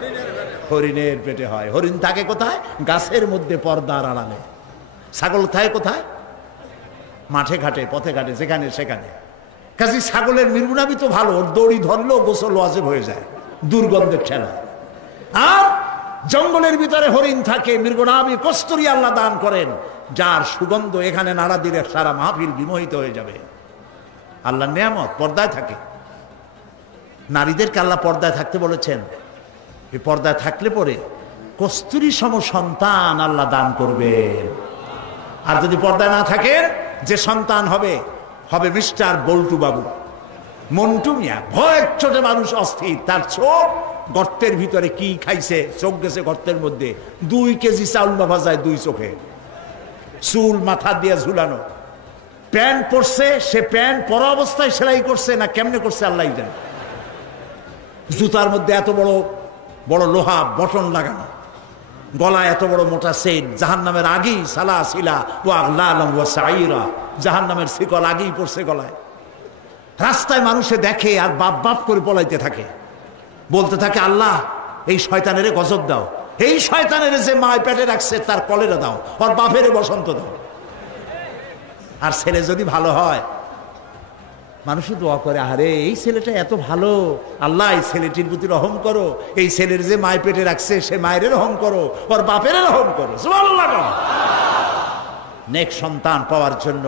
হরিণের পেটে হয়। হরিণ থাকে কোথায়? গাছের মধ্যে, পর্দার আড়ালে। ছাগল থাকে কোথায়? মাঠে ঘাটে, পথে ঘাটে, যেখানে সেখানে। কাজে ছাগলের মৃগনাভি তো ভালো, ওর দড়ি ধরলেও গোসল ওয়াজিব হয়ে যায়, দুর্গন্ধের ঠেলা। আর জঙ্গলের ভিতরে হরিণ থাকে, মৃগনাভি কস্তুরী আল্লাহ দান করেন, যার সুগন্ধ এখানে নাড়া দিলে সারা মাহফিল বিমোহিত হয়ে যাবে। আল্লাহর নিয়ামত পর্দায় থাকে। নারীদেরকে আল্লাহ পর্দায় থাকতে বলেছেন। এই পর্দায় থাকলে পরে কস্তুরী সম সন্তান আল্লাহ দান করবেন। আর যদি পর্দায় না থাকেন, যে সন্তান হবে, হবে মিস্টার বল্টু বাবু, মন্টু মিয়া। ভয়ের চোটে মানুষ অস্থির, তার চোখ গর্তের ভিতরে কি খাইছে, চোখ গেছে গর্তের মধ্যে। 2 কেজি চাউল বাবা যায় 2 চোখে, চুল মাথা দিয়ে ঝুলানো। প্যান্ট পরছে, সে প্যান্ট পরা অবস্থায় সেলাই করছে না কেমনে করছে আল্লাহ জানে। জুতার মধ্যে এত বড় বড় লোহা বটন লাগানো, গলায় এত বড় মোটা সেন। জাহান্নামের আগেই সালাসিলা ওয়া আগলালাম ওয়া সাইরা, জাহান্নামের শিকল আগেই পড়ছে গলায়। রাস্তায় মানুষে দেখে আর বাপ বাপ করে পলাইতে থাকে, বলতে থাকে আল্লাহ এই শয়তানেরে গজব দাও, এই শয়তানেরে যে মায় পেটে রাখছে তার কলেরা দাও, আর বাপেরে বসন্ত দাও। আর ছেলে যদি ভালো হয়, মানুষই দোয়া করে, আরে এই ছেলেটা এত ভালো, আল্লাহ এই ছেলেটির প্রতি রহম করো, এই ছেলের যে মায় পেটে রাখছে সে মায়ের রহম করো, ওর বাপের রহম করো। সুবহানাল্লাহ। নেক সন্তান পাওয়ার জন্য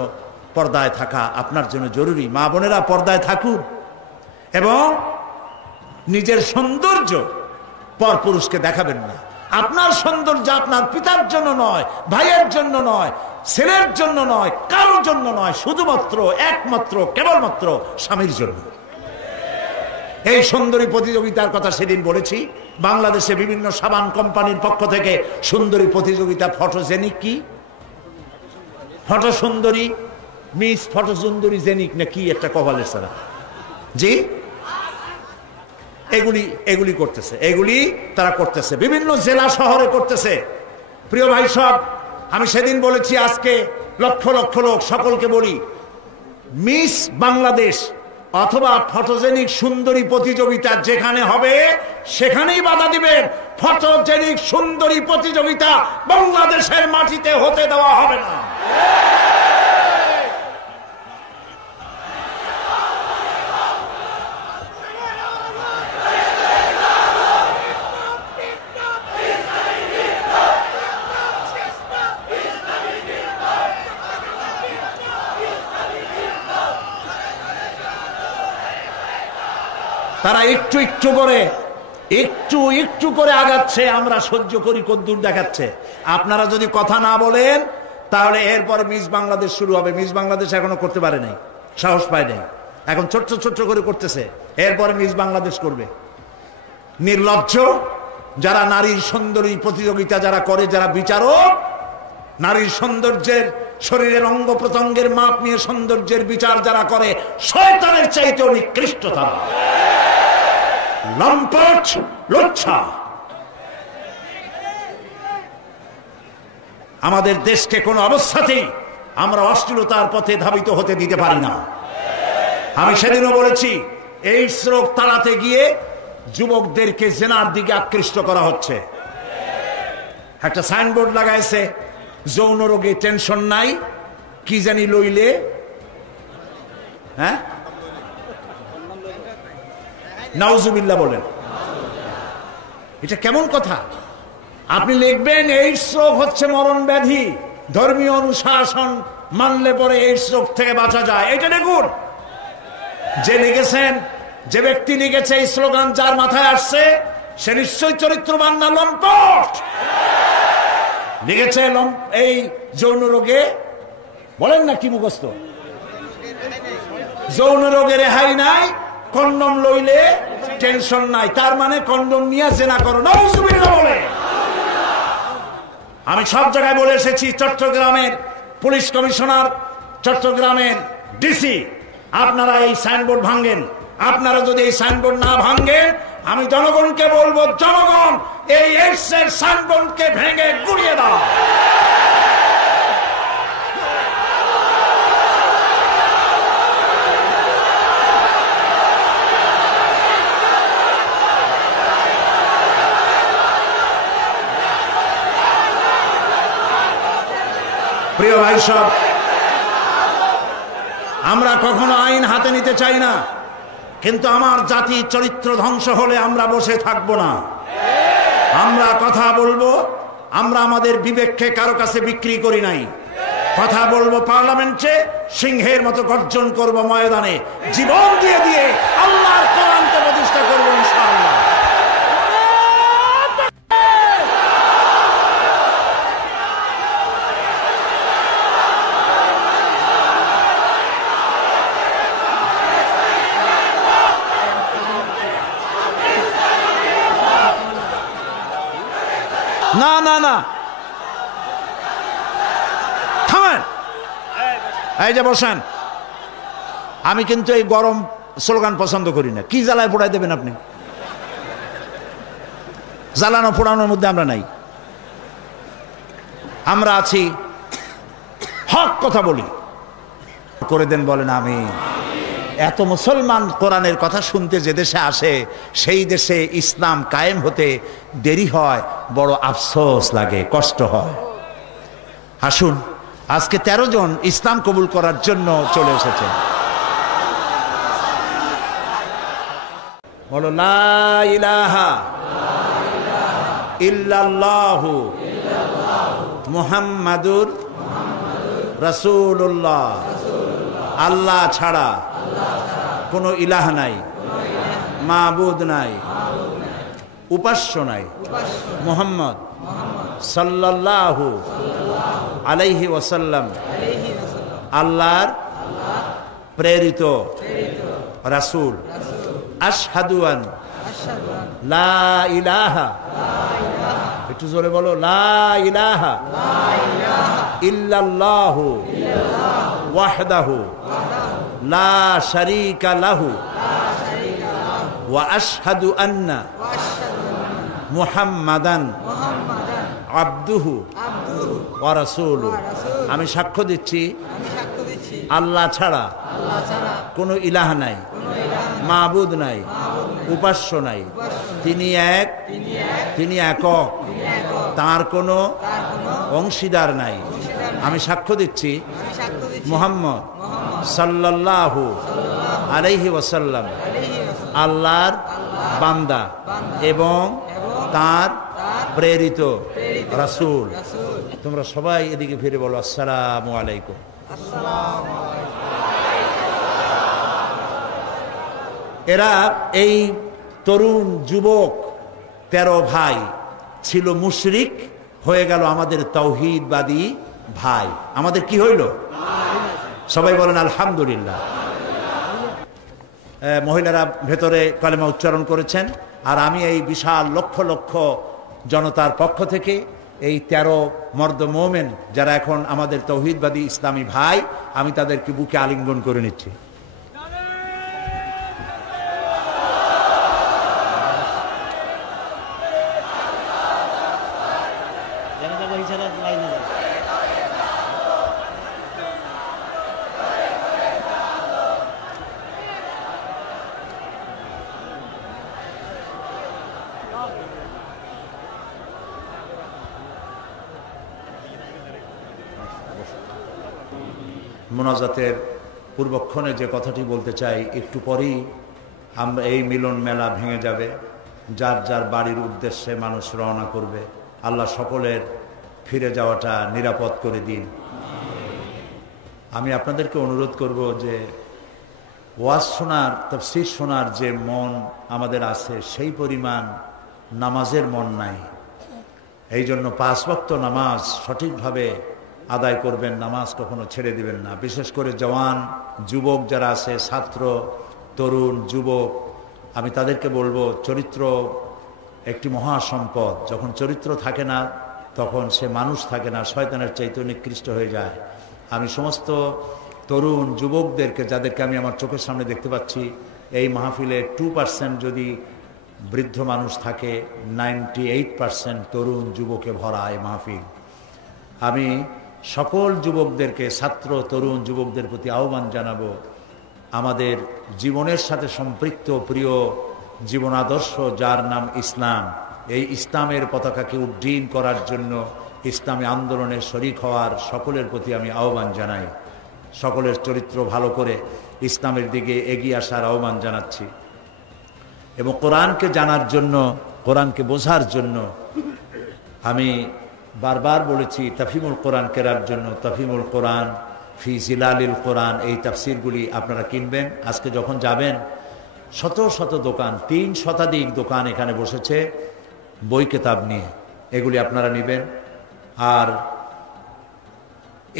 পর্দায় থাকা আপনার জন্য জরুরি। মা বোনেরা পর্দায় থাকুন এবং নিজের সৌন্দর্য পরপুরুষকে দেখাবেন না। আপনার সৌন্দর্য আপনার পিতার জন্য নয়, ভাইয়ের জন্য নয়, ছেলের জন্য নয়, কারোর জন্য নয়, শুধুমাত্র একমাত্র কেবলমাত্র স্বামীর জন্য। এই সুন্দরী প্রতিযোগিতার কথা সেদিন বলেছি। বাংলাদেশে বিভিন্ন সাবান কোম্পানির পক্ষ থেকে সুন্দরী প্রতিযোগিতা, ফটোজেনিক কি ফটো সুন্দরী, মিস ফটো সুন্দরী জেনিক না কি একটা কপালের সারা, জি এগুলি করতেছে, এগুলি তারা করতেছে, বিভিন্ন জেলা শহরে করতেছে। প্রিয় ভাই সব, আমি সেদিন বলেছি, আজকে লক্ষ লক্ষ লোক, সকলকে বলি, মিস বাংলাদেশ অথবা ফটোজেনিক সুন্দরী প্রতিযোগিতা যেখানে হবে সেখানেই বাধা দিবেন। ফটোজেনিক সুন্দরী প্রতিযোগিতা বাংলাদেশের মাটিতে হতে দেওয়া হবে না। তারা একটু একটু করে আগাচ্ছে, আমরা সহ্য করি, কদ্দূর দেখাচ্ছে। আপনারা যদি কথা না বলেন তাহলে এরপরে মিস বাংলাদেশ শুরু হবে। মিস বাংলাদেশ এখনো করতে পারে নাই, সাহস পায় নাই, এখন ছোট্ট ছোট্ট করে করতেছে, এরপরে মিস বাংলাদেশ করবে। নির্লজ্জ যারা নারীর সুন্দরী প্রতিযোগিতা যারা করে, যারা বিচারক, নারীর সৌন্দর্যের, শরীরের অঙ্গ প্রত্যঙ্গের মাপ নিয়ে সৌন্দর্যের বিচার যারা করে, শয়তানের চাইতেও নিকৃষ্ট তারা, লম্পট, লুচ্ছা। আমাদের দেশকে কোনো অবস্থাতেই আমরা অশ্লীলতার পথে ধাবিত হতে দিতে পারি না। আমি সেদিনও বলেছি, এই রোগ তাড়াতে গিয়ে যুবকদেরকে জেনার দিকে আকৃষ্ট করা হচ্ছে। একটা সাইনবোর্ড লাগাইছে, যৌন রোগে টেনশন নাই, কি জানি লইলে, হ্যাঁ নাউজুবিল্লাহ বলেন। এটা কেমন কথা? আপনি লিখবেন এইডস রোগ হচ্ছে মরণ ব্যাধি, ধর্মীয় অনুশাসন মানলে পরে এইডস রোগ থেকে বাঁচা যায়। এটা দেখুন, যে লিখেছেন, যে ব্যক্তি লিখেছে এই স্লোগান, যার মাথায় আসছে সে নিশ্চয় চরিত্রবান না লম্পট। লিখেছে এই যৌন রোগে, বলেন না কি মুখস্থ, যৌন রোগে রেহাই নাই, কন্ডম লইলে টেনশন নাই। তার মানে কন্ডম নিয়ে জেনা করো, নাউজুবিল্লাহ বলে। আমি সব জায়গায় বলে এসেছি, চট্টগ্রামের পুলিশ কমিশনার, চট্টগ্রামের ডিসি, আপনারা এই সাইনবোর্ড ভাঙ্গেন। আপনারা যদি এই সাইনবোর্ড না ভাঙ্গেন, আমি জনগণকে বলবো, জনগণ এই এইডসের সাইনবোর্ডকে ভেঙে গুড়িয়ে দাও। প্রিয় ভাই সব, আমরা কখনো আইন হাতে নিতে চাই না, কিন্তু আমার জাতি চরিত্র ধ্বংস হলে আমরা বসে থাকবো না। আমরা কথা বলবো, আমরা আমাদের বিবেককে কারো কাছে বিক্রি করি নাই। কথা বলবো পার্লামেন্টে, সিংহের মতো গর্জন করব ময়দানে, জীবন দিয়ে দিয়ে আল্লাহর কোরআনকে প্রতিষ্ঠা করবো ইনশাআল্লাহ। না না না, থামেন, এই যে বসেন। আমি কিন্তু এই গরম স্লোগান পছন্দ করি না। কি জ্বালায় পোড়াই দেবেন আপনি? জ্বালানো পোড়ানোর মধ্যে আমরা নাই। আমরা আছি, হক কথা বলি, করে দেন বলেন আমি। এত মুসলমান কোরআনের কথা শুনতে যে দেশে আসে, সেই দেশে ইসলাম কায়েম হতে দেরি হয়, বড় আফসোস লাগে, কষ্ট হয়। আসুন, আজকে 13 জন ইসলাম কবুল করার জন্য চলে এসেছে। বলো লা ইলাহা ইল্লাল্লাহু মুহাম্মাদুর রাসূলুল্লাহ। আল্লাহ ছাড়া কোনো ইলাহ নাই, মাবুদ নাই, উপাস্য নাই। মুহাম্মদ সাল্লাল্লাহু আলাইহি ওয়াসাল্লাম আল্লাহর প্রেরিত রাসূল। আশহাদু আন লা ইলাহা, একটু জোরে বলো, লা ইলাহা ইল্লাল্লাহু ওয়াহদাহু লা শারীকা লাহু ওয়া আশহাদু আন্না মুহাম্মাদান আবদুহু ওয়া রাসূলুহু। আমি সাক্ষ্য দিচ্ছি আল্লাহ ছাড়া কোনো ইলাহ নাই, মাবুদ নাই, উপাস্য নাই। তিনি এক, তিনি একক, তার কোনো অংশীদার নাই। আমি সাক্ষ্য দিচ্ছি মুহাম্মদ সাল্লাল্লাহু আলাইহি ওয়াসাল্লাম আল্লাহর বান্দা এবং তার প্রেরিত রাসূল। তোমরা সবাই এদিকে ফিরে বলো আসসালামু আলাইকুম। এরা এই তরুণ যুবক 13 ভাই ছিল মুশরিক, হয়ে গেল আমাদের তাওহীদবাদী ভাই। আমাদের কি হইল? সবাই বলেন আলহামদুলিল্লাহ। মহিলারা ভেতরে কালেমা উচ্চারণ করেছেন, আর আমি এই বিশাল লক্ষ লক্ষ জনতার পক্ষ থেকে এই 13 মর্দ মোমেন যারা এখন আমাদের তাওহীদবাদী ইসলামী ভাই, আমি তাদেরকে বুকে আলিঙ্গন করে নিচ্ছি। মোনাজাতের পূর্বক্ষণে যে কথাটি বলতে চাই, একটু পরেই আমরা এই মিলন মেলা ভেঙে যাবে, যার যার বাড়ির উদ্দেশ্যে মানুষ রওনা করবে। আল্লাহ সকলের ফিরে যাওয়াটা নিরাপদ করে দিন। আমি আপনাদেরকে অনুরোধ করব যে ওয়াজ শোনার, তাফসীর শোনার যে মন আমাদের আছে, সেই পরিমাণ নামাজের মন নাই। এই জন্য 5 ওয়াক্ত নামাজ সঠিকভাবে আদায় করবেন, নামাজ কখনো ছেড়ে দিবেন না। বিশেষ করে জওয়ান যুবক যারা আছে, ছাত্র, তরুণ, যুবক, আমি তাদেরকে বলবো চরিত্র একটি মহা সম্পদ। যখন চরিত্র থাকে না তখন সে মানুষ থাকে না, শয়তানের চাইতে নিকৃষ্ট হয়ে যায়। আমি সমস্ত তরুণ যুবকদেরকে, যাদেরকে আমি আমার চোখের সামনে দেখতে পাচ্ছি, এই মাহফিলে 2% যদি বৃদ্ধ মানুষ থাকে, 98% তরুণ যুবকে ভরা এই মাহফিল। আমি সকল যুবকদেরকে, ছাত্র তরুণ যুবকদের প্রতি আহ্বান জানাবো, আমাদের জীবনের সাথে সম্পৃক্ত প্রিয় জীবন আদর্শ যার নাম ইসলাম, এই ইসলামের পতাকাকে উড্ডীন করার জন্য ইসলামী আন্দোলনে শরিক হওয়ার সকলের প্রতি আমি আহ্বান জানাই। সকলের চরিত্র ভালো করে ইসলামের দিকে এগিয়ে আসার আহ্বান জানাচ্ছি। এবং কোরআনকে জানার জন্য, কোরআনকে বোঝার জন্য আমি বারবার বলেছি তাফহিমুল কোরআন কেরার জন্য তাফহিমুল কোরআন ফি জিলালিল কোরআন, এই তাফসিরগুলি আপনারা কিনবেন। আজকে যখন যাবেন, শত শত দোকান, 3 শতাধিক দোকান এখানে বসেছে বই কিতাব নিয়ে, এগুলি আপনারা নেবেন। আর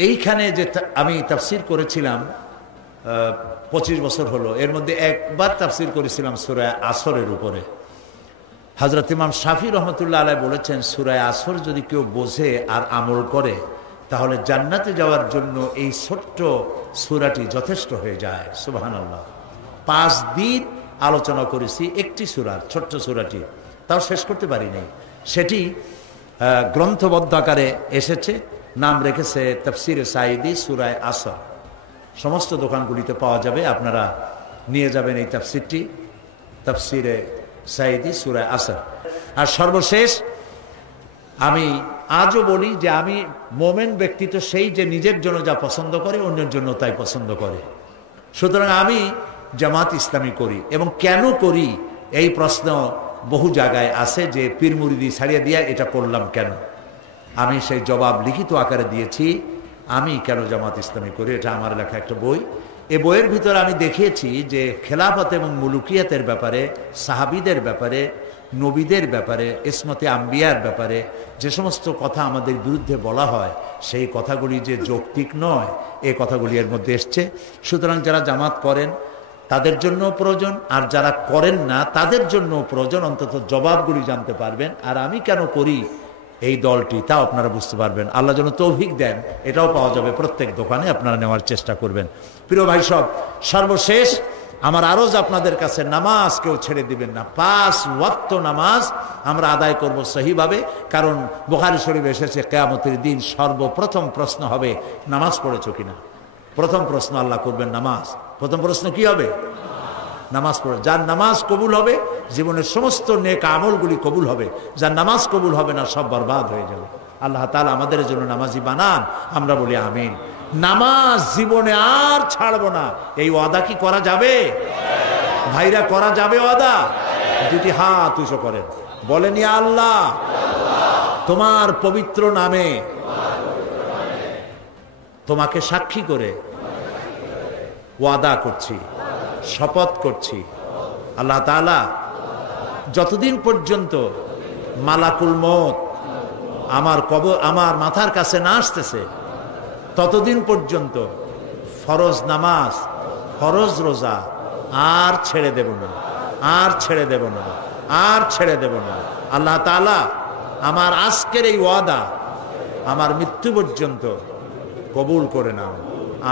এইখানে যে আমি তাফসির করেছিলাম 25 বছর হলো, এর মধ্যে একবার তাফসির করেছিলাম সূরা আসরের উপরে। হযরত ইমাম শাফি রহমতুল্লাহ আলাইহি বলেছেন, সূরা আসর যদি কেউ বোঝে আর আমল করে তাহলে জান্নাতে যাওয়ার জন্য এই ছোট্ট সূরাটি যথেষ্ট হয়ে যায়। সুবহানাল্লাহ। 5 দিন আলোচনা করেছি একটি সূরার, ছোট্ট সূরাটি, তাও শেষ করতে পারিনি। সেটি গ্রন্থবদ্ধ আকারে এসেছে, নাম রেখেছে তাফসিরে সাঈদী সূরা আসর। সমস্ত দোকানগুলিতে পাওয়া যাবে, আপনারা নিয়ে যাবেন এই তাফসিরটি, তাফসিরে সাঈদী সূরা আসর। আর সর্বশেষ আমি আজও বলি যে আমি মোমেন ব্যক্তি তো সেই যে নিজের জন্য যা পছন্দ করে অন্যের জন্য তাই পছন্দ করে। সুতরাং আমি জামাত ইসলামী করি, এবং কেন করি এই প্রশ্ন বহু জায়গায় আছে যে পীর মুরিদি ছাড়িয়ে দিয়া এটা করলাম কেন। আমি সেই জবাব লিখিত আকারে দিয়েছি, আমি কেন জামাত ইসলামী করি। এটা আমার লেখা একটা বই। এই বইয়ের ভিতরে আমি দেখিয়েছি যে খেলাফত এবং মুলুকিয়াতের ব্যাপারে, সাহাবীদের ব্যাপারে, নবীদের ব্যাপারে, ইসমতে আম্বিয়ার ব্যাপারে যে সমস্ত কথা আমাদের বিরুদ্ধে বলা হয়, সেই কথাগুলি যে যৌক্তিক নয়, এই কথাগুলি এর মধ্যে এসছে। সুতরাং যারা জামাত করেন তাদের জন্য প্রয়োজন, আর যারা করেন না তাদের জন্য প্রয়োজন, অন্তত জবাবগুলি জানতে পারবেন। আর আমি কেন করি এই দলটি তাও আপনারা বুঝতে পারবেন। আল্লাহ যেন তৌফিক দেন, এটাও পাওয়া যাবে প্রত্যেক দোকানে, আপনারা নেওয়ার চেষ্টা করবেন। প্রিয় ভাই সব, সর্বশেষ আমার আরজ আপনাদের কাছে, নামাজ কেউ ছেড়ে দিবেন না। 5 ওয়াক্ত নামাজ আমরা আদায় করব সহিভাবে, কারণ বুখারী শরীফে এসেছে কিয়ামতের দিন সর্বপ্রথম প্রশ্ন হবে নামাজ পড়েছো কিনা। প্রথম প্রশ্ন আল্লাহ করবেন নামাজ। প্রথম প্রশ্ন কি হবে? নামাজ পড়ে। যার নামাজ কবুল হবে জীবনের সমস্ত নেক আমলগুলি কবুল হবে, যার নামাজ কবুল হবে না সব বরবাদ হয়ে যাবে। আল্লাহ তাআলা আমাদের জন্য নামাজি বানান, আমরা বলি আমিন। নামাজ জীবনে আর ছাড়বো না, এই ওয়াদা কি করা যাবে ভাইরা? করা যাবে ওয়াদা? দুটি হাত উঁচু করেন, বলেন ইয়া আল্লাহ, তোমার পবিত্র নামে তোমাকে সাক্ষী করে ওয়াদা করছি, শপথ করছি, আল্লাহ তাআলা যতদিন পর্যন্ত মালাকুল মউত আমার মাথার কাছে না আসতেছে ততদিন পর্যন্ত ফরজ নামাজ, ফরজ রোজা আর ছেড়ে দেব না, আর ছেড়ে দেব না, আর ছেড়ে দেব না। আল্লাহ তাআলা আমার আজকের এই ওয়াদা আমার মৃত্যু পর্যন্ত কবুল করে নাও,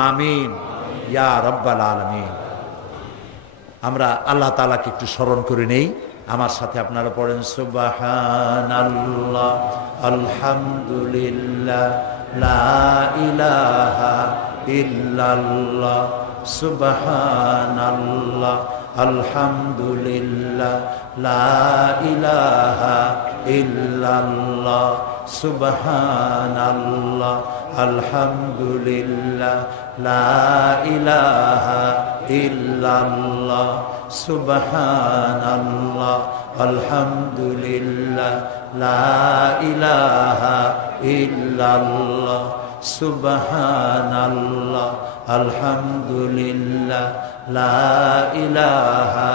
আমিন ইয়া রাব্বাল আলামিন। আমরা আল্লাহ তাআলাকে একটু স্মরণ করে নেই, আমার সাথে আপনারা পড়েন সুবহানাল্লাহ, আলহামদুলিল্লাহ, লা ইলাহা ইল্লাল্লাহ, সুবহানাল্লাহ, আলহামদুলিল্লাহ, লা ইলাহা ইল্লাল্লাহ, সুবহানাল্লাহ, আলহামদুলিল্লাহ, লা ইলাহা ইল্লাল্লাহ, সুবহানাল্লাহ, আলহামদুলিল্লাহ, লা ইলাহা ইল্লাল্লাহ, সুবহানাল্লাহ, আলহামদুলিল্লাহ, লা ইলাহা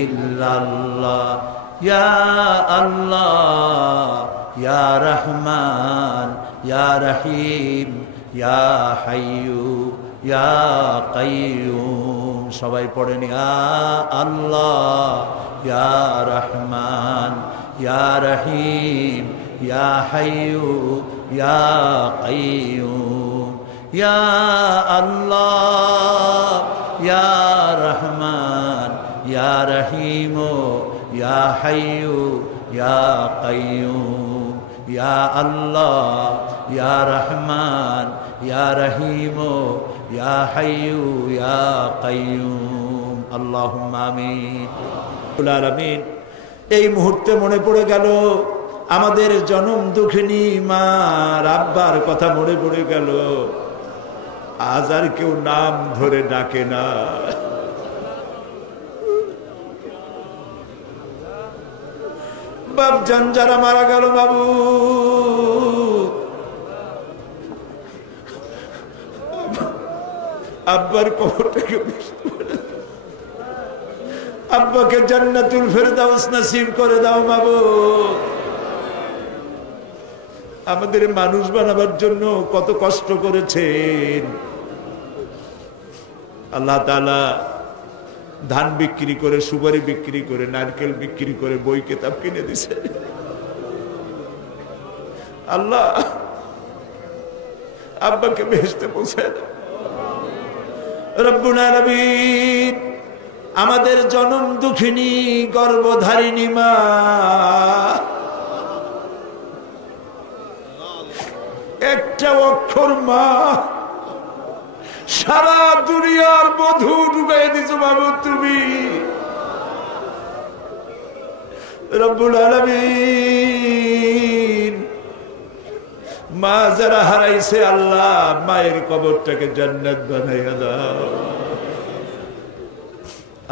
ইল্লাল্লাহ, ইয়া আল্লাহ, ইয়া রহমান, ইয়া রহিম, ইয়া হাইয়ু, ইয়া কাইয়ুম। সবাই পড়েন ইয়া আল্লাহ, ইয়া রহমান, ইয়া রহিম, ইয়া হাইয়ু, ইয়া কাইয়ুম। ইয়া আল্লাহ, ইয়া রহমান, ইয়া রহিম, ইয়া হাইয়ু, ইয়া কাইয়ুম। ইয়া আল্লাহ, ইয়া রহমান, ইয়া রহিম, ইয়া হাইয়ু, ইয়া কাইয়ুম। আল্লাহুম্মা আমিন। আমিন। এই মুহূর্তে মনে পড়ে গেল আমাদের জনম দুঃখিনী মা আব্বার কথা মনে পড়ে গেল। আজ আর কেউ নাম ধরে ডাকে না। বাপজান যারা মারা গেল, বাবু আব্বার কবরটাকে, আব্বাকে জান্নাতুল ফেরদাউস নসিব করে দাও মাবুদ। আমাদের মানুষ বানাবার জন্য কত কষ্ট করেছেন আল্লাহ তাআলা। ধান বিক্রি করে, সুপারি বিক্রি করে, নারকেল বিক্রি করে বই কিতাব কিনে দিছে। আল্লাহ আব্বাকে বেহেশতে পৌঁছায় দাও রব্বুল আলামিন। আমাদের জনম দুঃখিনী গর্ভধারিণী মা, একটা অক্ষর মা, সারা দুনিয়ার বধূ ঢুকাই দিছো বাবু তুমি রব্বুল আলামিন। মা যারা হারাইছে আল্লাহ, মায়ের কবরটাকে জান্নাত বানাইয়া দাও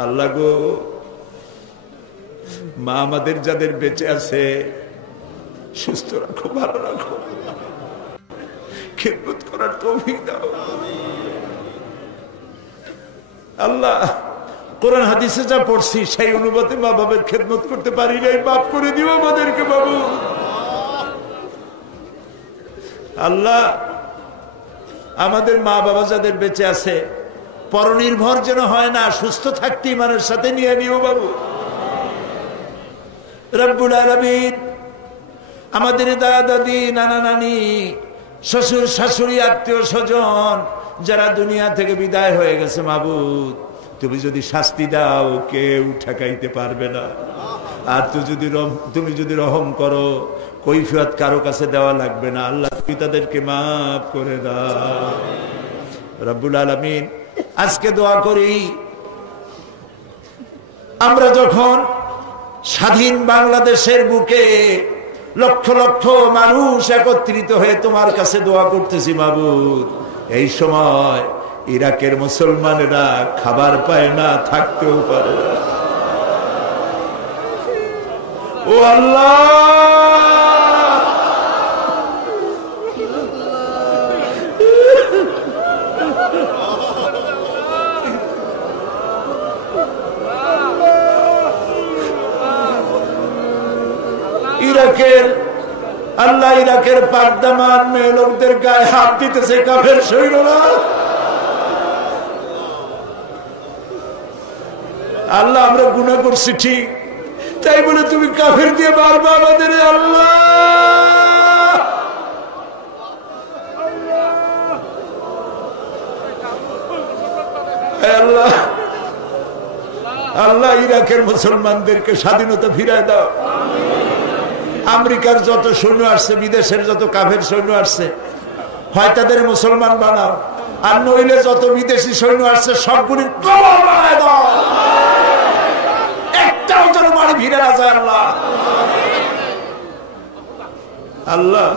আল্লাহ গো। মা আমাদের যাদের বেঁচে আছে সুস্থ রাখো, ভালো রাখো, খেদমত করার তৌফিক দাও আল্লাহ। কোরআন হাদিসে যা পড়ছি সেই অনুপাতে মা বাবার খেদমত করতে পারি নাই, মাফ করে দিও আমাদেরকে বাবু আল্লাহ। আমাদের মা বাবা যাদের বেঁচে আছে পরনির্ভর যেন হয় না, সুস্থ থাকতে ইমানের সাথে নিয়ে নিও বাবু রব্বুল আলামিন। আমাদের দাদা দাদি, নানা নানি, শ্বশুর শাশুড়ি, আত্মীয় স্বজন যারা দুনিয়া থেকে বিদায় হয়ে গেছে মাবুদ, তুমি যদি শাস্তি দাও কেউ ঠেকাইতে পারবে না। আর তুমি যদি রহম করো কৈফিয়ত কারো কাছে দেওয়া লাগবে না আল্লাহ। তুমি তাদেরকে মাফ করে দাও রব্বুল আলামিন। আজকে দোয়া করি, আমরা যখন স্বাধীন বাংলাদেশের বুকে লক্ষ লক্ষ মানুষ একত্রিত হয়ে তোমার কাছে দোয়া করতেছি মাবুদ, এই সময় ইরাকের মুসলমানেরা খাবার পায় না, থাকতেও পারে না। ও আল্লাহ, ইরাকের আল্লাহ, ইরাকের পাকদামান মেয়ে লোকদের গায়ে হাত দিতেছে কাফের সৈন্যরা আল্লাহ। আমরা গুনাহ করছি ঠিক, তাই বলে তুমি কাফের দিয়ে মারবা আমাদের আল্লাহ। আল্লাহ আল্লাহ ইরাকের মুসলমানদেরকে স্বাধীনতা ফিরায় দাও। আমেরিকার যত সৈন্য আসছে, বিদেশের যত কাফের সৈন্য আসছে, হয় তাদের মুসলমান বানাও, আর নইলে যত বিদেশি সৈন্য আসছে সবগুলির কবর বানায় দাও, একটাও যেন বাড়ি ফিরে না যায় আল্লাহ। আল্লাহ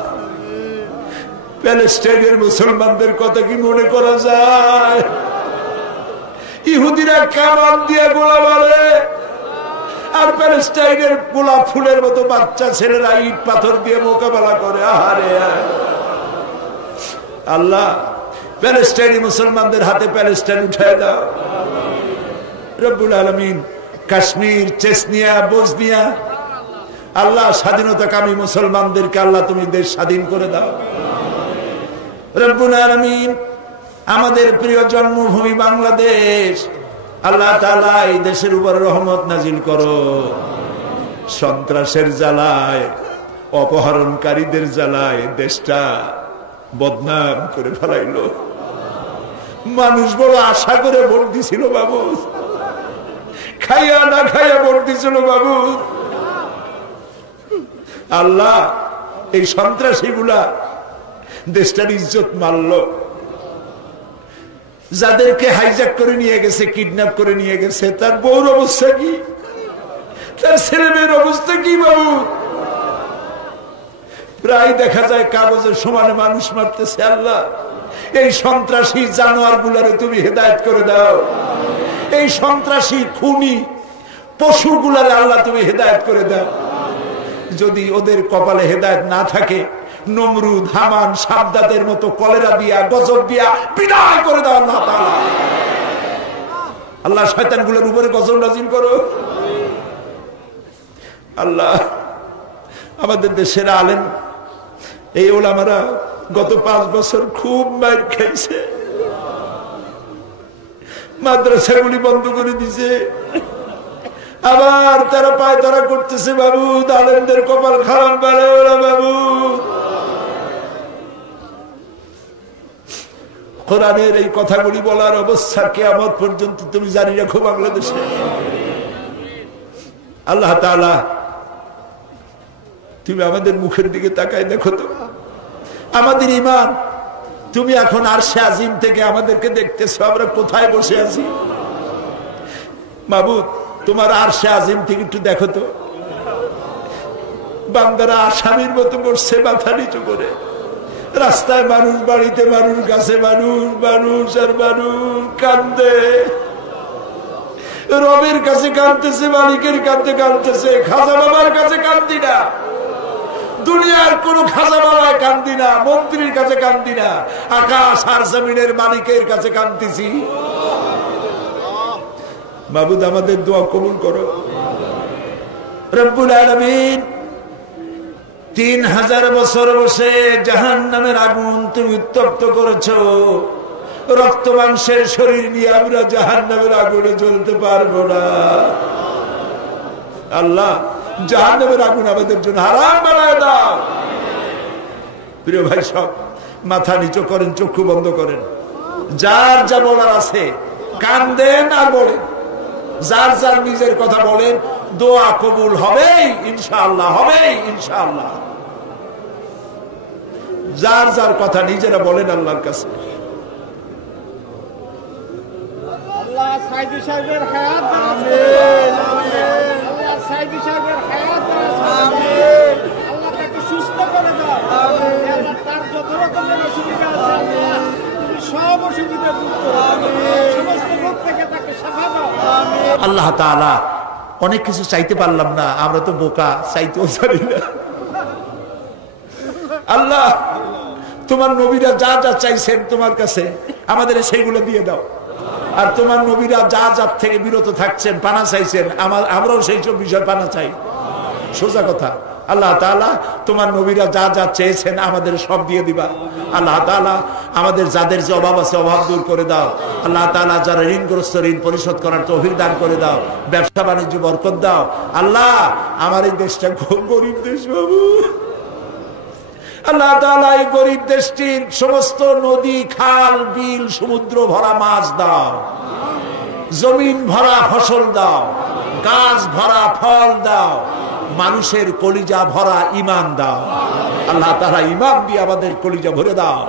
প্যালেস্টাইনের মুসলমানদের কথা কি মনে করা যায়? ইহুদিরা কামান দিয়ে গোলা মারে, আর প্যালেস্টাইনের গোলাপ ফুলের মতো বাচ্চা ছেলেরা ইট পাথর দিয়ে মোকাবেলা করে। আহারে আল্লাহ, প্যালেস্টাইনি মুসলমানদের হাতে প্যালেস্টাইন উঠায় দাও রব্বুল আলামিন। কাশ্মীর, চেচনিয়া, বসনিয়া আল্লাহ স্বাধীনতাকামী মুসলমানদেরকে আল্লাহ তুমি দেশ স্বাধীন করে দাও রব্বুল আলামিন। আমাদের প্রিয় জন্মভূমি বাংলাদেশ, আল্লাহ তাআলা এই দেশের উপর রহমত নাজিল করো। সন্ত্রাসের জ্বালায়, অপহরণকারীদের জ্বালায় দেশটা বদনাম করে ফেলাইলো। মানুষ বড় আশা করে ভোট দিছিল বাবু, খাইয়া না খাইয়া ভোট দিছিল বাবু। আল্লাহ এই সন্ত্রাসী গুলা দেশটার ইজ্জত মারল। যাদেরকে হাইজ্যাক করে নিয়ে গেছে, কিডন্যাপ করে নিয়ে গেছে, তার বউর অবস্থা কি, তার ছেলে মেয়ের অবস্থা কি বাবু? প্রায় দেখা যায় কাগজের সমানে মানুষ মারতেছে। আল্লাহ এই সন্ত্রাসী জানোয়ার গুলারে তুমি হেদায়েত করে দাও। এই সন্ত্রাসী খুনি পশু গুলারে আল্লাহ তুমি হেদায়েত করে দাও। যদি ওদের কপালে হেদায়েত না থাকে, নমরুদ, হামান, সাদ্দাতের মতো কলেরা দিয়া, গজব দিয়া বিদায় করে দাও আল্লাহ তাআলা। আল্লাহ শয়তান গুলোর উপরে গজব নাজিল করো। আল্লাহ আমাদের দেশের আলেম এই ওলামারা গত 5 বছর খুব মার খাইছে, মাদ্রাসাগুলি বন্ধ করে দিছে, আবার তারা পায় তারা করতেছে বাবু। আলেমদের কপাল খারাপ বাড়ে ওরা বাবু। কোরআনের এই কথাগুলি বলার অবস্থা কিয়ামত পর্যন্ত তুমি জারি রাখো বাংলাদেশে। আল্লাহ তাআলা তুমি আমাদের মুখের দিকে তাকায় দেখো তো, আমাদের ঈমান তুমি এখন আরশে আজিম থেকে আমাদেরকে দেখতেছো, আমরা কোথায় বসে আছি মাবুদ? তোমার আরশে আজিম থেকে একটু দেখো তো, বান্দারা আসামির মতো বসছে মাথা নিচু করে। রাস্তায় মানুষ, বাড়িতে মানুষ, গাছে মানুষ, মানুষ আর মানুষ কান্দে। রবের কাছে কাঁদতেছে, মালিকের কাছে কাঁদতেছে, খাজা বাবার কাছে কান্দি না, দুনিয়ার কোন খাজা বাবায় কান্দি না, মন্ত্রীর কাছে কান্দি না, আকাশ আর জমিনের মালিকের কাছে কান্দিছি। মাবুদ আমাদের দোয়া কবুল করো রব্বুল আলামিন। 3000 বছর বসে জাহান্নামের আগুন তুমি উত্তপ্ত করেছো। রক্ত মাংসের শরীর নিয়ে আমরা জাহান্নামের আগুনে জ্বলতে পারবো না। আল্লাহ জাহান্নামের আগুন আমাদের জন্য হারাম বানায় দাও। প্রিয় ভাই সব মাথা নিচু করেন, চক্ষু বন্ধ করেন, যার যা বলার আছে কান্দেন আর বলেন, যার যার নিজের কথা বলেন, দোয়া কবুল হবেই ইনশাআল্লাহ, হবেই ইনশাআল্লাহ। যার যার কথা নিজেরা বলেন আল্লাহর কাছে। আল্লাহ সাইদি সাহেবের হায়াত আমিন, আল্লাহ সাইদি সাহেবের হায়াত আমিন, আল্লাহ তাকে সুস্থ করে দাও আমিন, তার যত রকমের অসুবিধা আছে আল্লাহ তুমি সব অসুবিধা দূর করো আমিন, সমস্ত রোগ থেকে তাকে শিফা দাও আমিন। আল্লাহ তাআলা অনেক কিছু চাইতে পারলাম না, আমরা তো বোকা, চাইতেও জানি না। আল্লাহ তোমার নবীরা যা যা চাইছেন তোমার কাছে, আমাদের সেইগুলো দিয়ে দাও। আর তোমার নবীরা যা যার থেকে বিরত থাকছেন, পানা চাইছেন, আমরাও সেই সব বিষয় পানা চাই। সোজা কথা, আল্লাহ তাআলা তোমার নবীরা যা যা চেয়েছেন আমাদের সব দিয়ে দিবা। আল্লাহ তাআলা আমাদের যাদের যে অভাব আছে অভাব দূর করে দাও। আল্লাহ তাআলা যারা ঋণগ্রস্ত ঋণ পরিশোধ করার তৌফিক দান করে দাও, ব্যবসা বাণিজ্য বরকত দাও। আল্লাহ আমার এই দেশটা খুব গরিব দেশ বাবু। আল্লাহ তাআলা এই গরিব দেশটির সমস্ত নদী, খাল, বিল, সমুদ্র ভরা মাছ দাও, জমিন ভরা ফসল দাও, গাছ ভরা ফল দাও, মানুষের কলিজা ভরা ঈমান দাও। আল্লাহ তাআলা ঈমান দিয়ে আমাদের কলিজা ভরে দাও।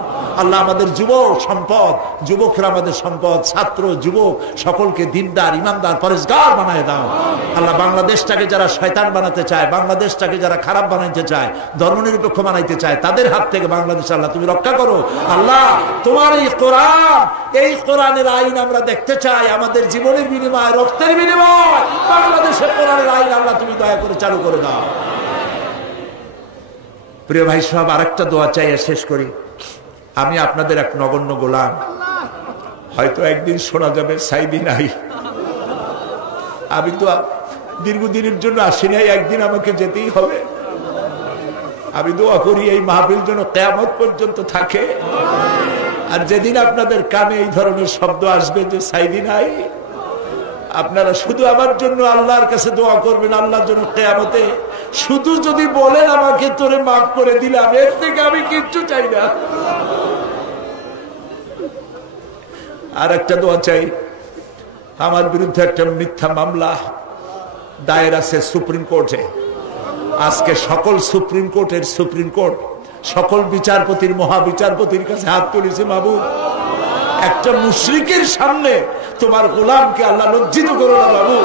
আল্লাহ আমাদের যুবক সম্পদ, যুবকরা আমাদের সম্পদ, ছাত্র যুবক সকলকে দিনদার, ঈমানদার, পরেজগার বানায় দাও। আল্লাহ বাংলাদেশটাকে যারা শয়তান বানাতে চায়, বাংলাদেশটাকে যারা খারাপ বানাইতে চায়, ধর্মনিরপেক্ষ বানাইতে চায়, তাদের হাত থেকে বাংলাদেশ আল্লাহ তুমি রক্ষা করো। আল্লাহ তোমার এই কোরআন, এই কোরআনের আইন আমরা দেখতে চাই, আমাদের জীবনের বিনিময়ে, রক্তের বিনিময়ে বাংলাদেশের কোরআনের আইন আল্লাহ তুমি দয়া করে চালু করে দাও। প্রিয় ভাই সব আরেকটা দোয়া চাই, শেষ করি। আমি আপনাদের এক নগণ্য গোলাম, হয়তো একদিন শোনা যাবে সাইদি নাই। আমি তো দীর্ঘদিনের জন্য আসি নাই, একদিন আমাকে যেতেই হবে। আমি দোয়া করি এই মাহফিল যেন কিয়ামত পর্যন্ত থাকে। আর যেদিন আপনাদের কানে এই ধরনের শব্দ আসবে যে সাইদি নাই, আপনারা শুধু আমার জন্য আল্লাহর কাছে দোয়া করবেন, আল্লাহর জন্য কিয়ামতে শুধু যদি বলেন আমাকে তোরে মাফ করে দিলাম, এর থেকে আমি কিচ্ছু চাই না। আর একটা দোয়া চাই, আমার বিরুদ্ধে একটা মিথ্যা মামলা দায়ের আছে সুপ্রিম কোর্টে। আজকে সকল সুপ্রিম কোর্টের সুপ্রিম কোর্ট সকল বিচারপতির মহাবিচারপতির কাছে হাত তুলেছে, মাবুদ একটা মুশরিকের সামনে তোমার গোলামকে আল্লাহ লজ্জিত করো না বাবু।